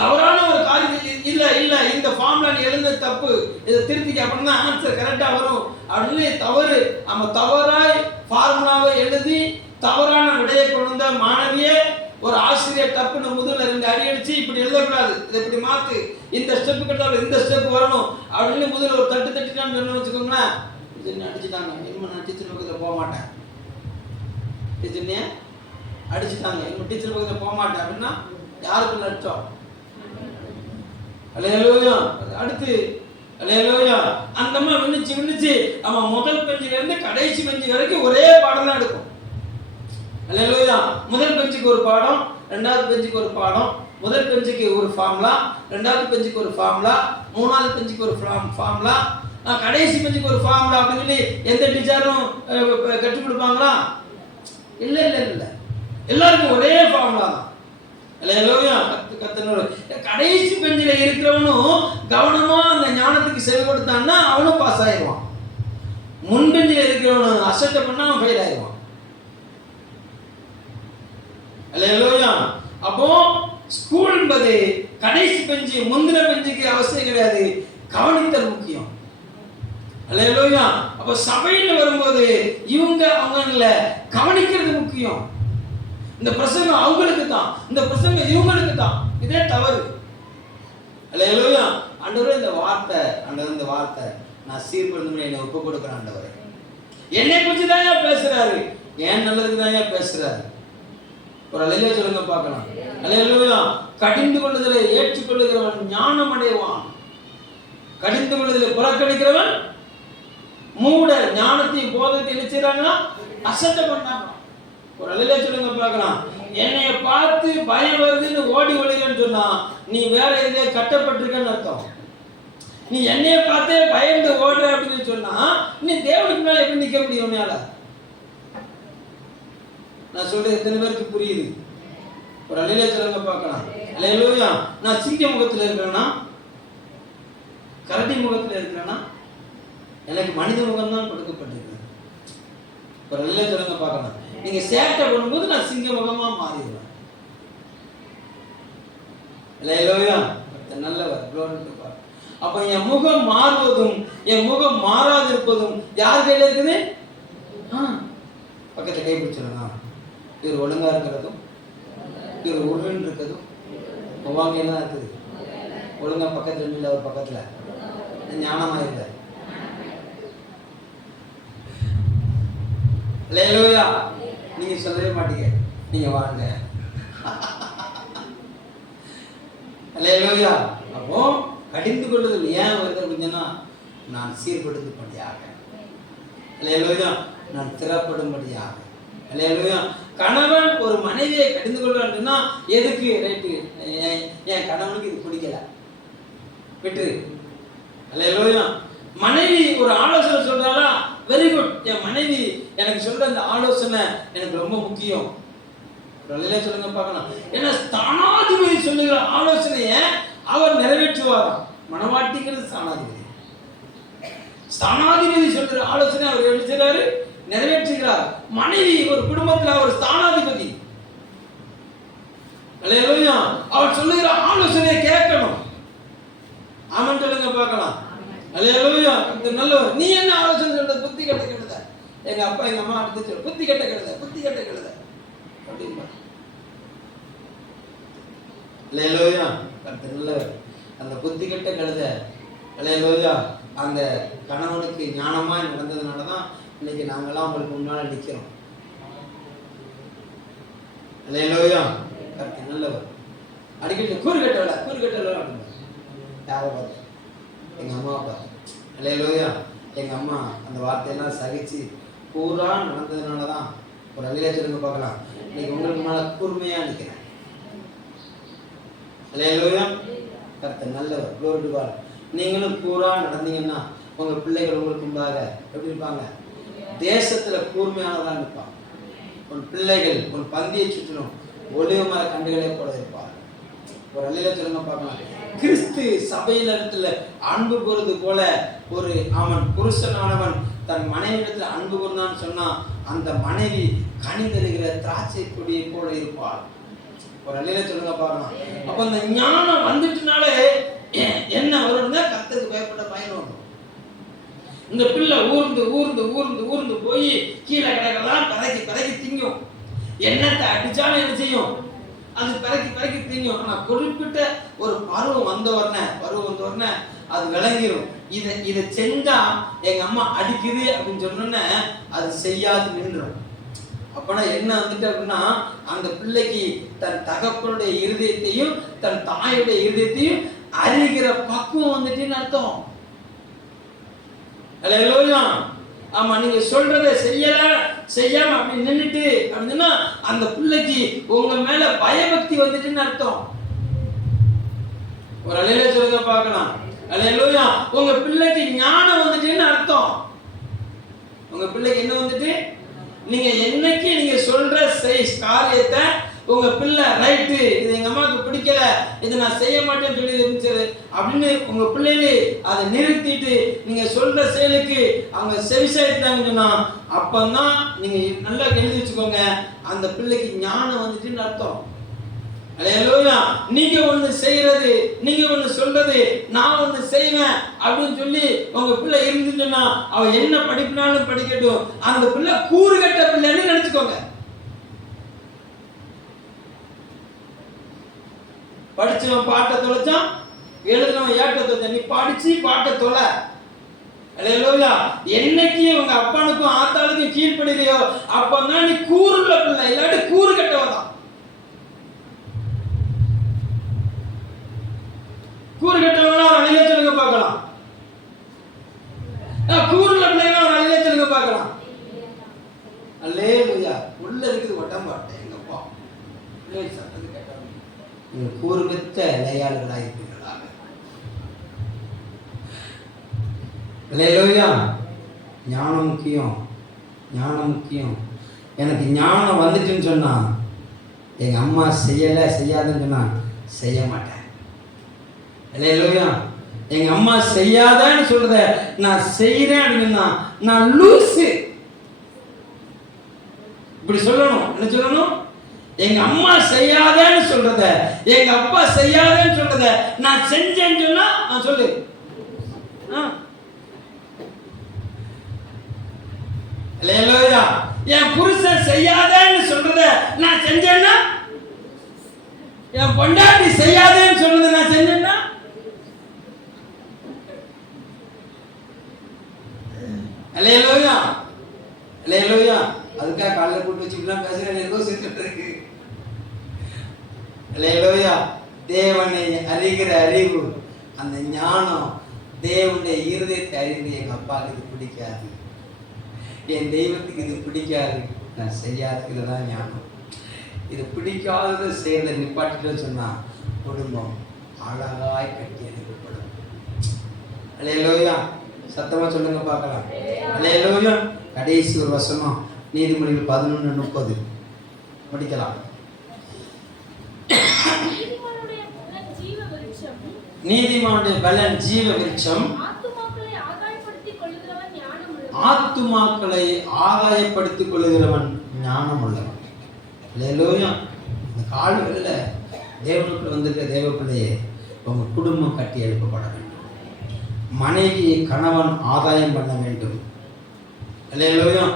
தவறான ஒரு காரியத்தை இல்ல இந்த ஃபார்முலா நீ எழுந்த தப்பு, இதை திருத்திக்க அப்படின்னா ஆன்சர் கரெக்டா வரும் அப்படின்னு தவறு நம்ம தவறாய் ஃபார்முலாவை எழுதி தவறான விடையை கொண்டு வந்த மாணவியே ஒரு ஆசிரியர் தப்புன்னு முதல்ல 2 அடி அடிச்சு இப்படி எழுதக்கூடாது, இதை இப்படி மாத்து, இந்த ஸ்டெப் கட்டாலும் இந்த ஸ்டெப் வரணும் அப்படின்னு முதல்ல ஒரு தட்டுட்டான்னு சொன்னு வச்சுக்கோங்களேன். அடிச்சுட்டாங்க, இனிமே நான் டீச்சர் பக்கத்தில் போக மாட்டேன், டீச்சர்னே அடிச்சுட்டாங்க, இனிமே டீச்சர் பக்கத்தில் போக மாட்டேன் அப்படின்னா யாருக்கு நடிச்சோம்? அல்லேலூயா. அடுத்து அல்லேலூயா அந்த அம்மா விண்ணிச்சு அவன் முதல் பெஞ்சில இருந்து கடைசி பெஞ்சு வரைக்கும் ஒரே பாடம் தான் எடுக்கும். அல்லேலூயா. முதல் பெஞ்சுக்கு ஒரு பாடம், ரெண்டாவது பெஞ்சுக்கு ஒரு பாடம், முதல் பெஞ்சுக்கு ஒரு ஃபார்முலா, ரெண்டாவது பெஞ்சுக்கு ஒரு ஃபார்முலா, மூணாவது பெஞ்சுக்கு ஒரு ஃபார்முலா, கடைசி பெஞ்சுக்கு ஒரு ஃபார்முலா அப்படின்னு சொல்லி எந்த டீச்சரும் கற்றுக் கொடுப்பாங்களா? இல்ல எல்லாருக்கும் ஒரே ஃபார்முலா தான். அல்லேலூயா. கடைசி பெஞ்சில இருக்கிறவனும் கவனமா அந்த ஞானத்துக்கு செவி கொடுத்தான்னா அவனும் பாஸ் ஆயிடுவான். முன் பெஞ்சில இருக்கிறவனும் அசட்டை பண்ணா அவன் ஃபெயில் ஆயிடுவான். அல்லேலூயா. அப்போ ஸ்கூல் என்பது கடைசி பெஞ்சு முந்தின பெஞ்சுக்கு அவசியம் கிடையாது, கவனித்தல் முக்கியம். அல்லேலூயா. அப்போ சபையில் வரும்போது அவங்கள கவனிக்கிறது முக்கியம். இந்த பிரசங்கம் அவங்களுக்கு தான், இந்த பிரசங்கம் இவங்களுக்கு தான், இதே தவறு. அல்லேலூயா. ஆண்டவரே இந்த வார்த்தை நான் சீர்படுத்தணும், என்னை ஒப்பு கொடுக்குறேன் ஆண்டவரே. என்னை குறித்து தான் பேசுறாரு, ஏன் நல்லதுக்கு தான் பேசுறாரு. ஒரு அல்லேலூயா சொல்லுங்க பார்க்கலாம். அல்லேலூயா. கடிந்து கொள்ளுதலை ஏற்றுக்கொள்ளுகிறவன் ஞானம் அடைவான். கடிந்து கொள்வதில் புறக்கணிக்கிறவன் மூட ஞானத்தையும் போதத்தை என்ன செய்யறாங்கன்னா அசட்டை பண்ணாங்க. ஒரு அலையில சொல்லுங்க பார்க்கலாம், என்னைய பார்த்து பயம் வருதுன்னு ஓடி ஒளிகன்னு சொன்னா நீ வேற எதையோ கட்டப்பட்டிருக்கன்னு அர்த்தம். நீ என்னைய பார்த்தே பயந்து ஓடுற அப்படின்னு சொன்னா நீ தேவனுக்கு மேல எப்படி நிக்க முடியும் உன்னால? நான் சொல்றது எத்தனை பேருக்கு புரியுது? ஒரு அலையில சொல்லுங்க பார்க்கலாம். அல்லேலூயா. நான் சிங்க முகத்துல இருக்கிறேன்னா, கரடி முகத்துல இருக்கிறேன்னா, எனக்கு மனித முகம் தான் கொடுக்கப்பட்டிருக்கு. ஒரு அலையில சொல்லுங்க பார்க்கலாம். நீங்க சேட்டை பண்ணும்போது நான் சிங்க முகமா மாறிடுவேன். அல்லேலூயா. நல்லவர் க்ளோரி. அப்ப என் முகம் மாறுவதும் என் முகம் மாறாதிருப்பதும் யார் கையில இருக்குது? பக்கத்துல கை பிடிச்சிருங்க. இவர் ஒழுங்கா இருக்கிறதும் இவர் உருன்னு இருக்கிறதும் வாங்க என்ன இருக்குது? ஒழுங்கா பக்கத்துல இல்லை, ஒரு பக்கத்துல ஞானமா இல்லை. அல்லேலூயா. நீங்க சொல்லவே மாட்டீங்க, நீங்க வாங்க. அல்லேலூயா. அப்போ கடிந்து கொள்ளுதல் ஏன் வருது அப்படின்னா, நான் சீர்படுத்தும்படியாக, அல்லேலூயா, நான் திறப்படும்படியாக. அல்லேலூயா. கணவன் ஒரு மனைவியை கடிந்து கொள்றான்னா எதுக்கு? ரைட்டு, என் கணவனுக்கு இது பிடிக்கல, விட்டு. அல்லேலூயா. மனைவி ஒரு ஆலோசனை சொல்றாளா, வெரி குட், என் மனைவி எனக்கு சொல்ற அந்த ஆலோசனை எனக்கு ரொம்ப முக்கியம். சொல்லுங்க பார்க்கலாம். ஏன்னா ஸ்தானாதிபதி சொல்லுகிற ஆலோசனையை அவர் நிறைவேற்றுவாராம். மனவாட்டிங்கிறது ஸ்தானாதிபதி. ஸ்தானாதிபதி சொல்ற ஆலோசனை அவர் எப்படி செய்றாரு? நிறைவேற்றுகிறார். மனைவி ஒரு குடும்பத்தில் அவர் ஸ்தானாதிபதி. அல்லேலூயா. அவர் சொல்லுகிற ஆலோசனையை கேட்கணும். ஆமென் சொல்லுங்க பார்க்கலாம். அல்லேலூயா. இந்த நல்லவர். நீ என்ன ஆலோசனை சொல்ற? புத்தி கெட்ட கெடுத. எங்க அப்பா எங்க அம்மா அடுத்து சொல்ற புத்தி கெட்ட கெடுத, புத்தி கெட்ட கெடுத அப்படிமா. அல்லேலூயா. நல்லவர். அந்த புத்தி கெட்ட கெடுத, அல்லேலூயா, அந்த கணவனுக்கு ஞானமா நடந்ததுனால தான் இன்னைக்கு நாங்கெல்லாம் உங்களுக்கு முன்னால நிக்கிறோம். அல்லேலூயா. நல்லவர். அடிக்கடி கூறு கட்டல அப்படின்னு யாரை பார்த்து? எங்க அம்மாவை பார்த்து. அல்லேலூயா. எங்க அம்மா அந்த வார்த்தையெல்லாம் சகிச்சு கூறா நடந்ததுனால தான் ஒரு அலையில சொல்லுங்க பார்க்கலாம், இன்னைக்கு உங்களுக்கு முன்னால கூர்மையா நிக்கிறேன். அல்லேலூயா. கர்த்தர் நல்லவர். Glory to God. நீங்களும் கூறா நடந்தீங்கன்னா உங்க பிள்ளைகள் உங்களுக்கு முன்பாக எப்படி இருப்பாங்க? தேசத்துல கூர்மையானதான் இருப்பாங்க. உன் பிள்ளைகள் உன் பந்தியை சுற்றிலும் ஒளிவு மர கண்டுகளை போல இருப்பார். ஒரு அலையில சொல்லுங்க பார்க்கலாம், கிறிஸ்து சபையில இடத்துல அன்பு கூறுவது போல ஒரு அவன் புருஷனானவன் தன் மனைவிடத்துல அன்பு கூர்ந்தான்னு சொன்னா அந்த மனைவி கனி தருகிற திராட்சை கொடியை போல இருப்பார். ஒரு அலையில சொல்லுங்க பார்க்கலாம். அப்ப அந்த ஞானம் வந்துட்டுனாலே என்ன வரும்னா கர்த்தருக்கு பயப்பட பயன் வரும். இந்த பிள்ளை ஊர்ந்து ஊர்ந்து ஊர்ந்து ஊர்ந்து போய் கீழே கிடக்கலாம் பறக்கி பறக்கி திங்கும். எண்ணத்தை அடிச்சாலும் என்ன செய்யும்? அது பறக்கி பறக்கி திங்கும். ஆனா குறிப்பிட்ட ஒரு பருவம் வந்த உடனே அது விளங்கிடும். இதை செஞ்சா எங்க அம்மா அடிக்குது அப்படின்னு சொன்னோன்னே அது செய்யாது நின்றுடும். அப்பனா என்ன வந்துட்டு அப்படின்னா அந்த பிள்ளைக்கு தன் தகப்பனுடைய இருதயத்தையும் தன் தாயுடைய இருதயத்தையும் அறிகிற பக்குவம் வந்துட்டுன்னு அர்த்தம். அல்லேலூயா. ஆமா, நீங்க சொல்றதை செய்யாம அப்படி நின்றுட்டு அப்படின்னா அந்த பிள்ளைக்கு உங்க மேல பயபக்தி வந்துட்டுன்னு அர்த்தம். ஒரு அலையில சொல்றத பார்க்கலாம். அல்லேலூயா. உங்க பிள்ளைக்கு ஞானம் வந்துட்டுன்னு அர்த்தம். உங்க பிள்ளைக்கு என்ன வந்துட்டு? நீங்க என்னைக்கு நீங்க சொல்ற காரியத்தை உங்க பிள்ளை ரைட்டு, இது எங்க அம்மாவுக்கு பிடிக்கல, இதை நான் செய்ய மாட்டேன்னு சொல்லி இருந்துச்சு அப்படின்னு உங்க பிள்ளைகளே அதை நிறுத்திட்டு நீங்க சொல்ற செயலுக்கு அவங்க செவிசாயிட்டாங்கன்னு சொன்னா அப்பதான் நீங்க நல்லா எழுதி வச்சுக்கோங்க, அந்த பிள்ளைக்கு ஞானம் வந்துட்டுன்னு அர்த்தம். அல்லேலூயா. நீங்க ஒண்ணு செய்யறது, நீங்க ஒண்ணு சொல்றது, நான் ஒண்ணு செய்வேன் அப்படின்னு சொல்லி உங்க பிள்ளை இருந்துச்சுன்னா அவ என்ன படிப்பினாலும் படிக்கட்டும், அந்த பிள்ளை கூறுகட்ட பிள்ளைன்னு நினைச்சுக்கோங்க. படிச்சவன் பாட்டை தொலைச்சான், எழுதினவன் ஏட்ட தொலைச்சான். நீ படிச்சு பாட்டை தொலை. அல்லேலூயா. என்னைக்கு உங்க அப்பனுக்கும் ஆத்தாளுக்கும் கீழ்ப்படிலையோ அப்பதான் நீ கூறுள்ள பிள்ளை, இல்லாட்டி கூறு கட்டவதான். கூறு கட்டவங்களா அழிய சொல்லுங்க பார்க்கலாம். கூறுல பிள்ளைங்க ஒரு அல்லே சொல்லுங்க பார்க்கலாம். அல்லேலூயா. உள்ள இருக்குது ஒட்டம்பாட்டை எங்கப்பா பிள்ளை சத்தது கேட்டாங்க. நீங்கள் கூறுமித்த இலையாளர்களாக இருப்பீர்களாக. அல்லேலூயா. ஞானம் முக்கியம், ஞானம் முக்கியம். எனக்கு ஞானம் வந்துட்டுன்னு சொன்னா எங்கள் அம்மா செய்யலை செய்யாதுன்னு சொன்னா செய்ய மாட்டேன். அல்லேலூயா. எங்கள் அம்மா செய்யாதான்னு சொல்றத நான் செய்கிறேன் அப்படின்னா நான் லூசு. இப்படி சொல்லணும். என்ன சொல்லணும்? எங்க அம்மா செய்யாதேன்னு சொல்றத, எங்க அப்பா செய்யாதேன்னு சொல்றத நான் செஞ்சேன்னு சொன்னா நான் சொல்லு. அல்லேலூயா. என் புருஷன் செய்யாதேன்னு சொல்றத நான் செஞ்சேன்னா, என் பொண்டாட்டி செய்யாதேன்னு சொல்றத நான் செஞ்சேன்னா, அல்லேலூயா. அல்லேலூயா. அதுக்காக காலையில் கூட்டு வச்சுக்கலாம் பேசுகிறேன் ஏதோ செஞ்சுட்டு இருக்கு. அல்லேலூயா. தேவனை அறிகிற அறிவு, அந்த ஞானம், தேவனுடைய இருதயத்தை அறிந்து எங்கள் அப்பாவுக்கு இது பிடிக்காது, என் தெய்வத்துக்கு இது பிடிக்காது, நான் செய்யாது, இதுதான் ஞானம். இது பிடிக்காததை செய்யறதை நிப்பாட்டிட்டு சொன்னா குடும்பம் அழகாய் கட்டி எழுப்பப்படும். அல்லேலூயா. சத்தமா சொல்லுங்க பார்க்கலாம். அல்லேலூயா. கடைசி ஒரு வசனம் நீதிமொழிகள் 11:30 படிக்கலாம். நீதிமானுடைய பலன் ஜீவ விருட்சம், ஆத்துமாக்களை ஆகாயப்படுத்திக் கொள்ளுகிறவன் ஞானம் உள்ளவன். அல்லேலூயா. இந்த காலங்களில் தேவனுக்குள் வந்திருக்கிற தேவ பிள்ளையே, உங்க குடும்பம் கட்டி எழுப்பப்பட வேண்டும். மனைவியை கணவன் ஆதாயம் பண்ண வேண்டும். அல்லேலூயா.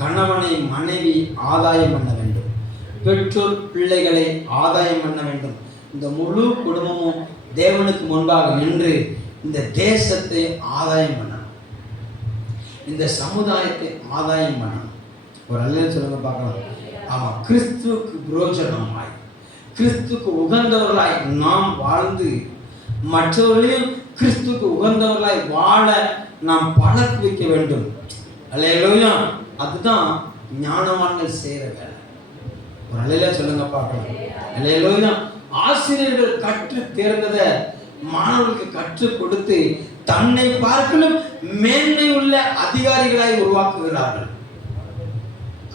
கணவனை மனைவி ஆதாயம் பண்ண வேண்டும். பெற்றோர் பிள்ளைகளை ஆதாயம் பண்ண வேண்டும். இந்த முழு குடும்பமும் தேவனுக்கு முன்பாக நின்று இந்த தேசத்தை ஆதாயம் பண்ணணும், இந்த சமுதாயத்தை ஆதாயம் பண்ணணும். ஒரு அல்லேலூயா சொல்லுங்க பார்க்கலாம். ஆமா, கிறிஸ்துவுக்கு புரோஜனமாய், கிறிஸ்துவுக்கு உகந்தவர்களாய் நாம் வாழ்ந்து மற்றவர்களையும் கிறிஸ்துவுக்கு உகந்தவர்களாய் வாழ நாம் பழக்குவிக்க வேண்டும். அல்லேலூயா. அதுதான் ஞானவான்கள் செய்கிற வேலை. ஒரு அல்லேலூயா சொல்லுங்க பார்க்கலாம். அல்லேலூயா. ஆசிரியர்கள் கற்று தேர்ந்ததை மாணவர்களுக்கு கற்றுக் கொடுத்து தன்னை பார்க்கலும் மேன்மை உள்ள அதிகாரிகளாய் உருவாக்குகிறார்கள்.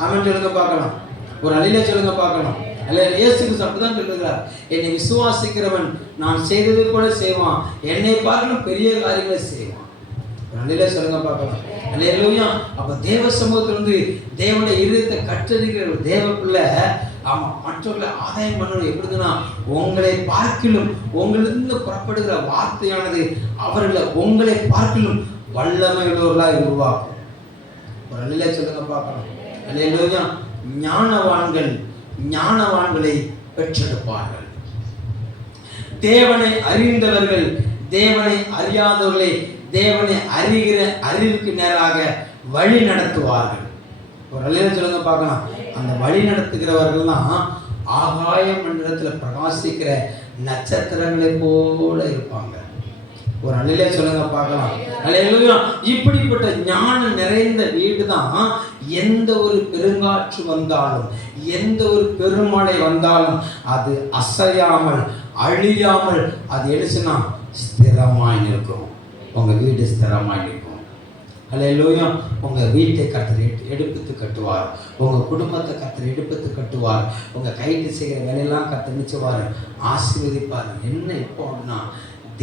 ஆமென் சொல்லுங்க பார்க்கலாம். ஒரு அல்லேலூயா சொல்லுங்க பார்க்கலாம். அல்லேலூயா. இயேசு கிறிஸ்து அப்படிதான் சொல்லுகிறார். என்னை விசுவாசிக்கிறவன் நான் செய்ததை போல செய்வான், என்னை பார்க்கலும் பெரிய காரியங்களை செய்வான். அல்லேலூயா சொல்லுங்க பார்க்கலாம். அல்லேலூயா. அப்ப தேவ சமூகத்திலிருந்து தேவனுடைய இருதயத்தை கற்றறிகிற தேவ பிள்ளை ஆமா மற்றவர்களை ஆதாயம் பண்ணணும். எப்படின்னா உங்களை பார்க்கிலும் உங்களிருந்து புறப்படுகிற வார்த்தையானது அவர்களை உங்களை பார்க்கிலும் வல்லமை உள்ளவர்களாய் உருவாக்கும். ஒரு அல்லேலூயா சொல்லுங்க பார்க்கலாம். அல்லேலூயா. ஞானவான்கள் ஞானவான்களை பெற்றெடுப்பார்கள். தேவனை அறிந்தவர்கள் தேவனை அறியாதவர்களை தேவனை அறிகிற அறிவுக்கு நேராக வழி நடத்துவார்கள். ஒரு அல்லேலூயா சொல்லுங்க பார்க்கலாம். அந்த வழி நடத்துகிறவர்கள் தான் ஆகாய மண்டலத்தில் பிரகாசிக்கிற நட்சத்திரங்களை போல இருப்பாங்க. ஒரு அல்லேலூயா சொல்லுங்க பார்க்கலாம். அல்லேலூயா. இப்படிப்பட்ட ஞானம் நிறைந்த வீடு தான் எந்த ஒரு பெருங்காற்று வந்தாலும் எந்த ஒரு பெருமழை வந்தாலும் அது அசையாமல் அழியாமல் அது எழுச்சுனா ஸ்திரமாய் நிற்கும். உங்க வீடு ஸ்திரமாய் நிற்கும். அல்லேலூயா. உங்க வீட்டை கர்த்தர் எடுப்பித்து கட்டுவார். உங்க குடும்பத்தை கர்த்தர் எடுப்பித்து கட்டுவார். உங்க கைது செய்கிற வேலையெல்லாம் கர்த்தர் நிச்சயவார், ஆசீர்வதிப்பார். என்ன இப்போ அப்படின்னா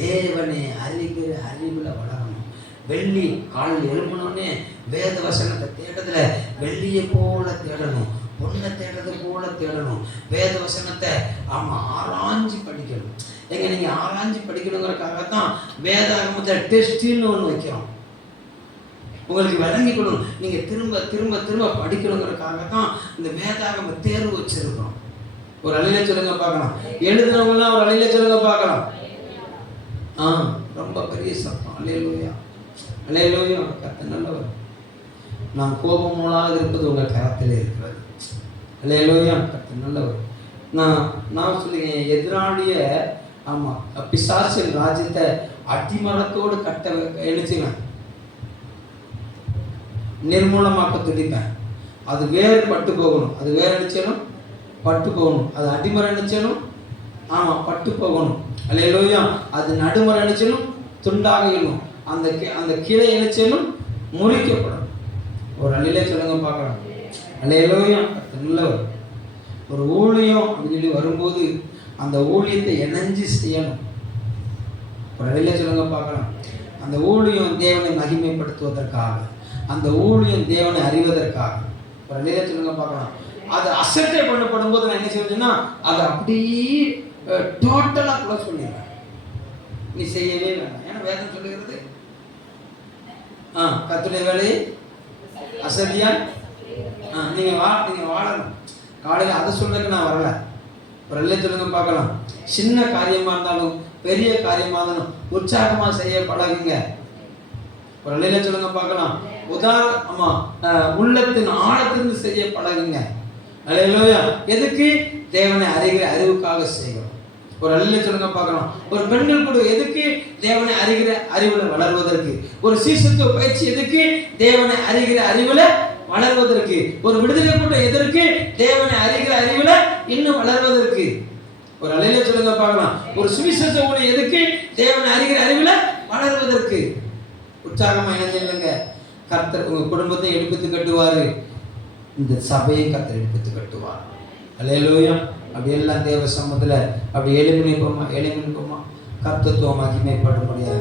தேவனை அறிகிற அறிவில் வளரணும். வெள்ளி காலையில் எழுப்பினோடனே வேத வசனத்தை தேடுறதுல வெள்ளியை போல தேடணும், பொண்ணை தேடுறது போல தேடணும். வேத வசனத்தை ஆராய்ஞ்சு படிக்கணும். எங்க நீங்க ஆராய்ஞ்சு படிக்கணுங்கிறதுக்காகத்தான் வேதாகமத்தில் டெஸ்டின்னு ஒன்று வைக்கிறோம். உங்களுக்கு விளங்கி கொடுக்கணும், நீங்க திரும்ப திரும்ப திரும்ப படிக்கணுங்கிறதுக்காகத்தான் இந்த வேதாகம தேர்வு வச்சிருக்கிறோம். ஒரு அல்லேலூயா சொல்லுங்க பார்க்கலாம். எழுதுனவங்களாம் ஒரு அல்லேலூயா சொல்லுங்க பார்க்கலாம். ரொம்ப பெரிய சத்தம். அல்லேலூயா. அல்லேலூயா. கர்த்தர் நல்லவர். நான் கோபமூலாக இருப்பது உங்கள் கரத்திலே இருக்கிறது. அல்லேலூயா. கர்த்தர் நல்லவர். நான் சொல்லுங்க எதிராளிய பிசாசின் ராஜ்யத்தை அடிமரத்தோடு கட்ட எழுச்சுவேன். நிர்மூலமாக்க துடிப்பேன். அது வேறு பட்டு போகணும். அது வேறு நினைச்சாலும் பட்டு போகணும். அது அடிமறை நினைச்சாலும் பட்டு போகணும். அல்லேலூயா. அது நடுமறை நினைச்சாலும் துண்டாக இருக்கும். அந்த கிளை நினைச்சாலும் முறிக்கப்படும். ஒரு அல்லேலூயா சொல்லுங்க பார்க்கலாம். அல்லேலூயா. நல்லவர். ஒரு ஊழியம் அப்படின்னு சொல்லி வரும்போது அந்த ஊழியத்தை இணைஞ்சு செய்யணும். ஒரு அல்லேலூயா சொல்லுங்க பார்க்கலாம். அந்த ஊழியம் தேவனை மகிமைப்படுத்துவதற்காக, அந்த ஊழியம் தேவனை அறிவதற்காக. ஒரு அல்லேலூயா சொல்லுங்க பார்க்கலாம். அது அசட்டை பண்ணப்படும் போது நான் என்ன செய்வேன்னா அதை அப்படியே டோட்டலா க்ளோஸ் பண்ணிடுவேன். நீ செய்யவே வேண்டாம். ஏன்னா வேதம் சொல்லுகிறது கர்த்தருடைய வேலையை அசதியா நீங்க வாழணும். காலையில் அதை சொல்றதுக்கு நான் வரல. ஒரு அல்லேலூயா சொல்லுங்க பார்க்கலாம். சின்ன காரியமா இருந்தாலும் பெரிய காரியமா இருந்தாலும் உற்சாகமா செய்ய பழகுங்க. ஒரு அல்லேலூயா சொல்லுங்க பார்க்கலாம். உள்ளத்தின் ஆழத்திலிருந்து செய்ய பழகுங்க. அல்லேலூயா. எதுக்கு? தேவனை அறிகிற அறிவுக்காக செய்கிறோம். ஒரு அல்லேலூயா சொல்லுங்க பார்க்கலாம். ஒரு பெண்கள் கூட எதுக்கு? தேவனை அறிகிற அறிவுல வளர்வதற்கு. ஒரு சீசத்துவ பயிற்சி எதுக்கு? தேவனை அறிகிற அறிவுல வளர்வதற்கு. ஒரு விடுதலை கூட்டம் எதற்கு? தேவனை அறிகிற அறிவுல இன்னும் வளர்வதற்கு. ஒரு அல்லேலூயா சொல்லுங்க பார்க்கலாம். ஒரு சுவிசேஷ ஊழியம் எதுக்கு? தேவனை அறிகிற அறிவுல வளர்வதற்கு. உற்சாகமா இணைஞ்சிருங்க. கர்த்தர் உங்க குடும்பத்தை எடுப்பித்து கட்டுவாரு. இந்த சபையை கர்த்தர் எடுப்பித்து கட்டுவார். அல்லேலூயா. அப்படி எல்லாம் தேவ சமூகத்துல அப்படி எளிமைப்போமா கர்த்தத்துவம் மகிமைப்படும்படியா.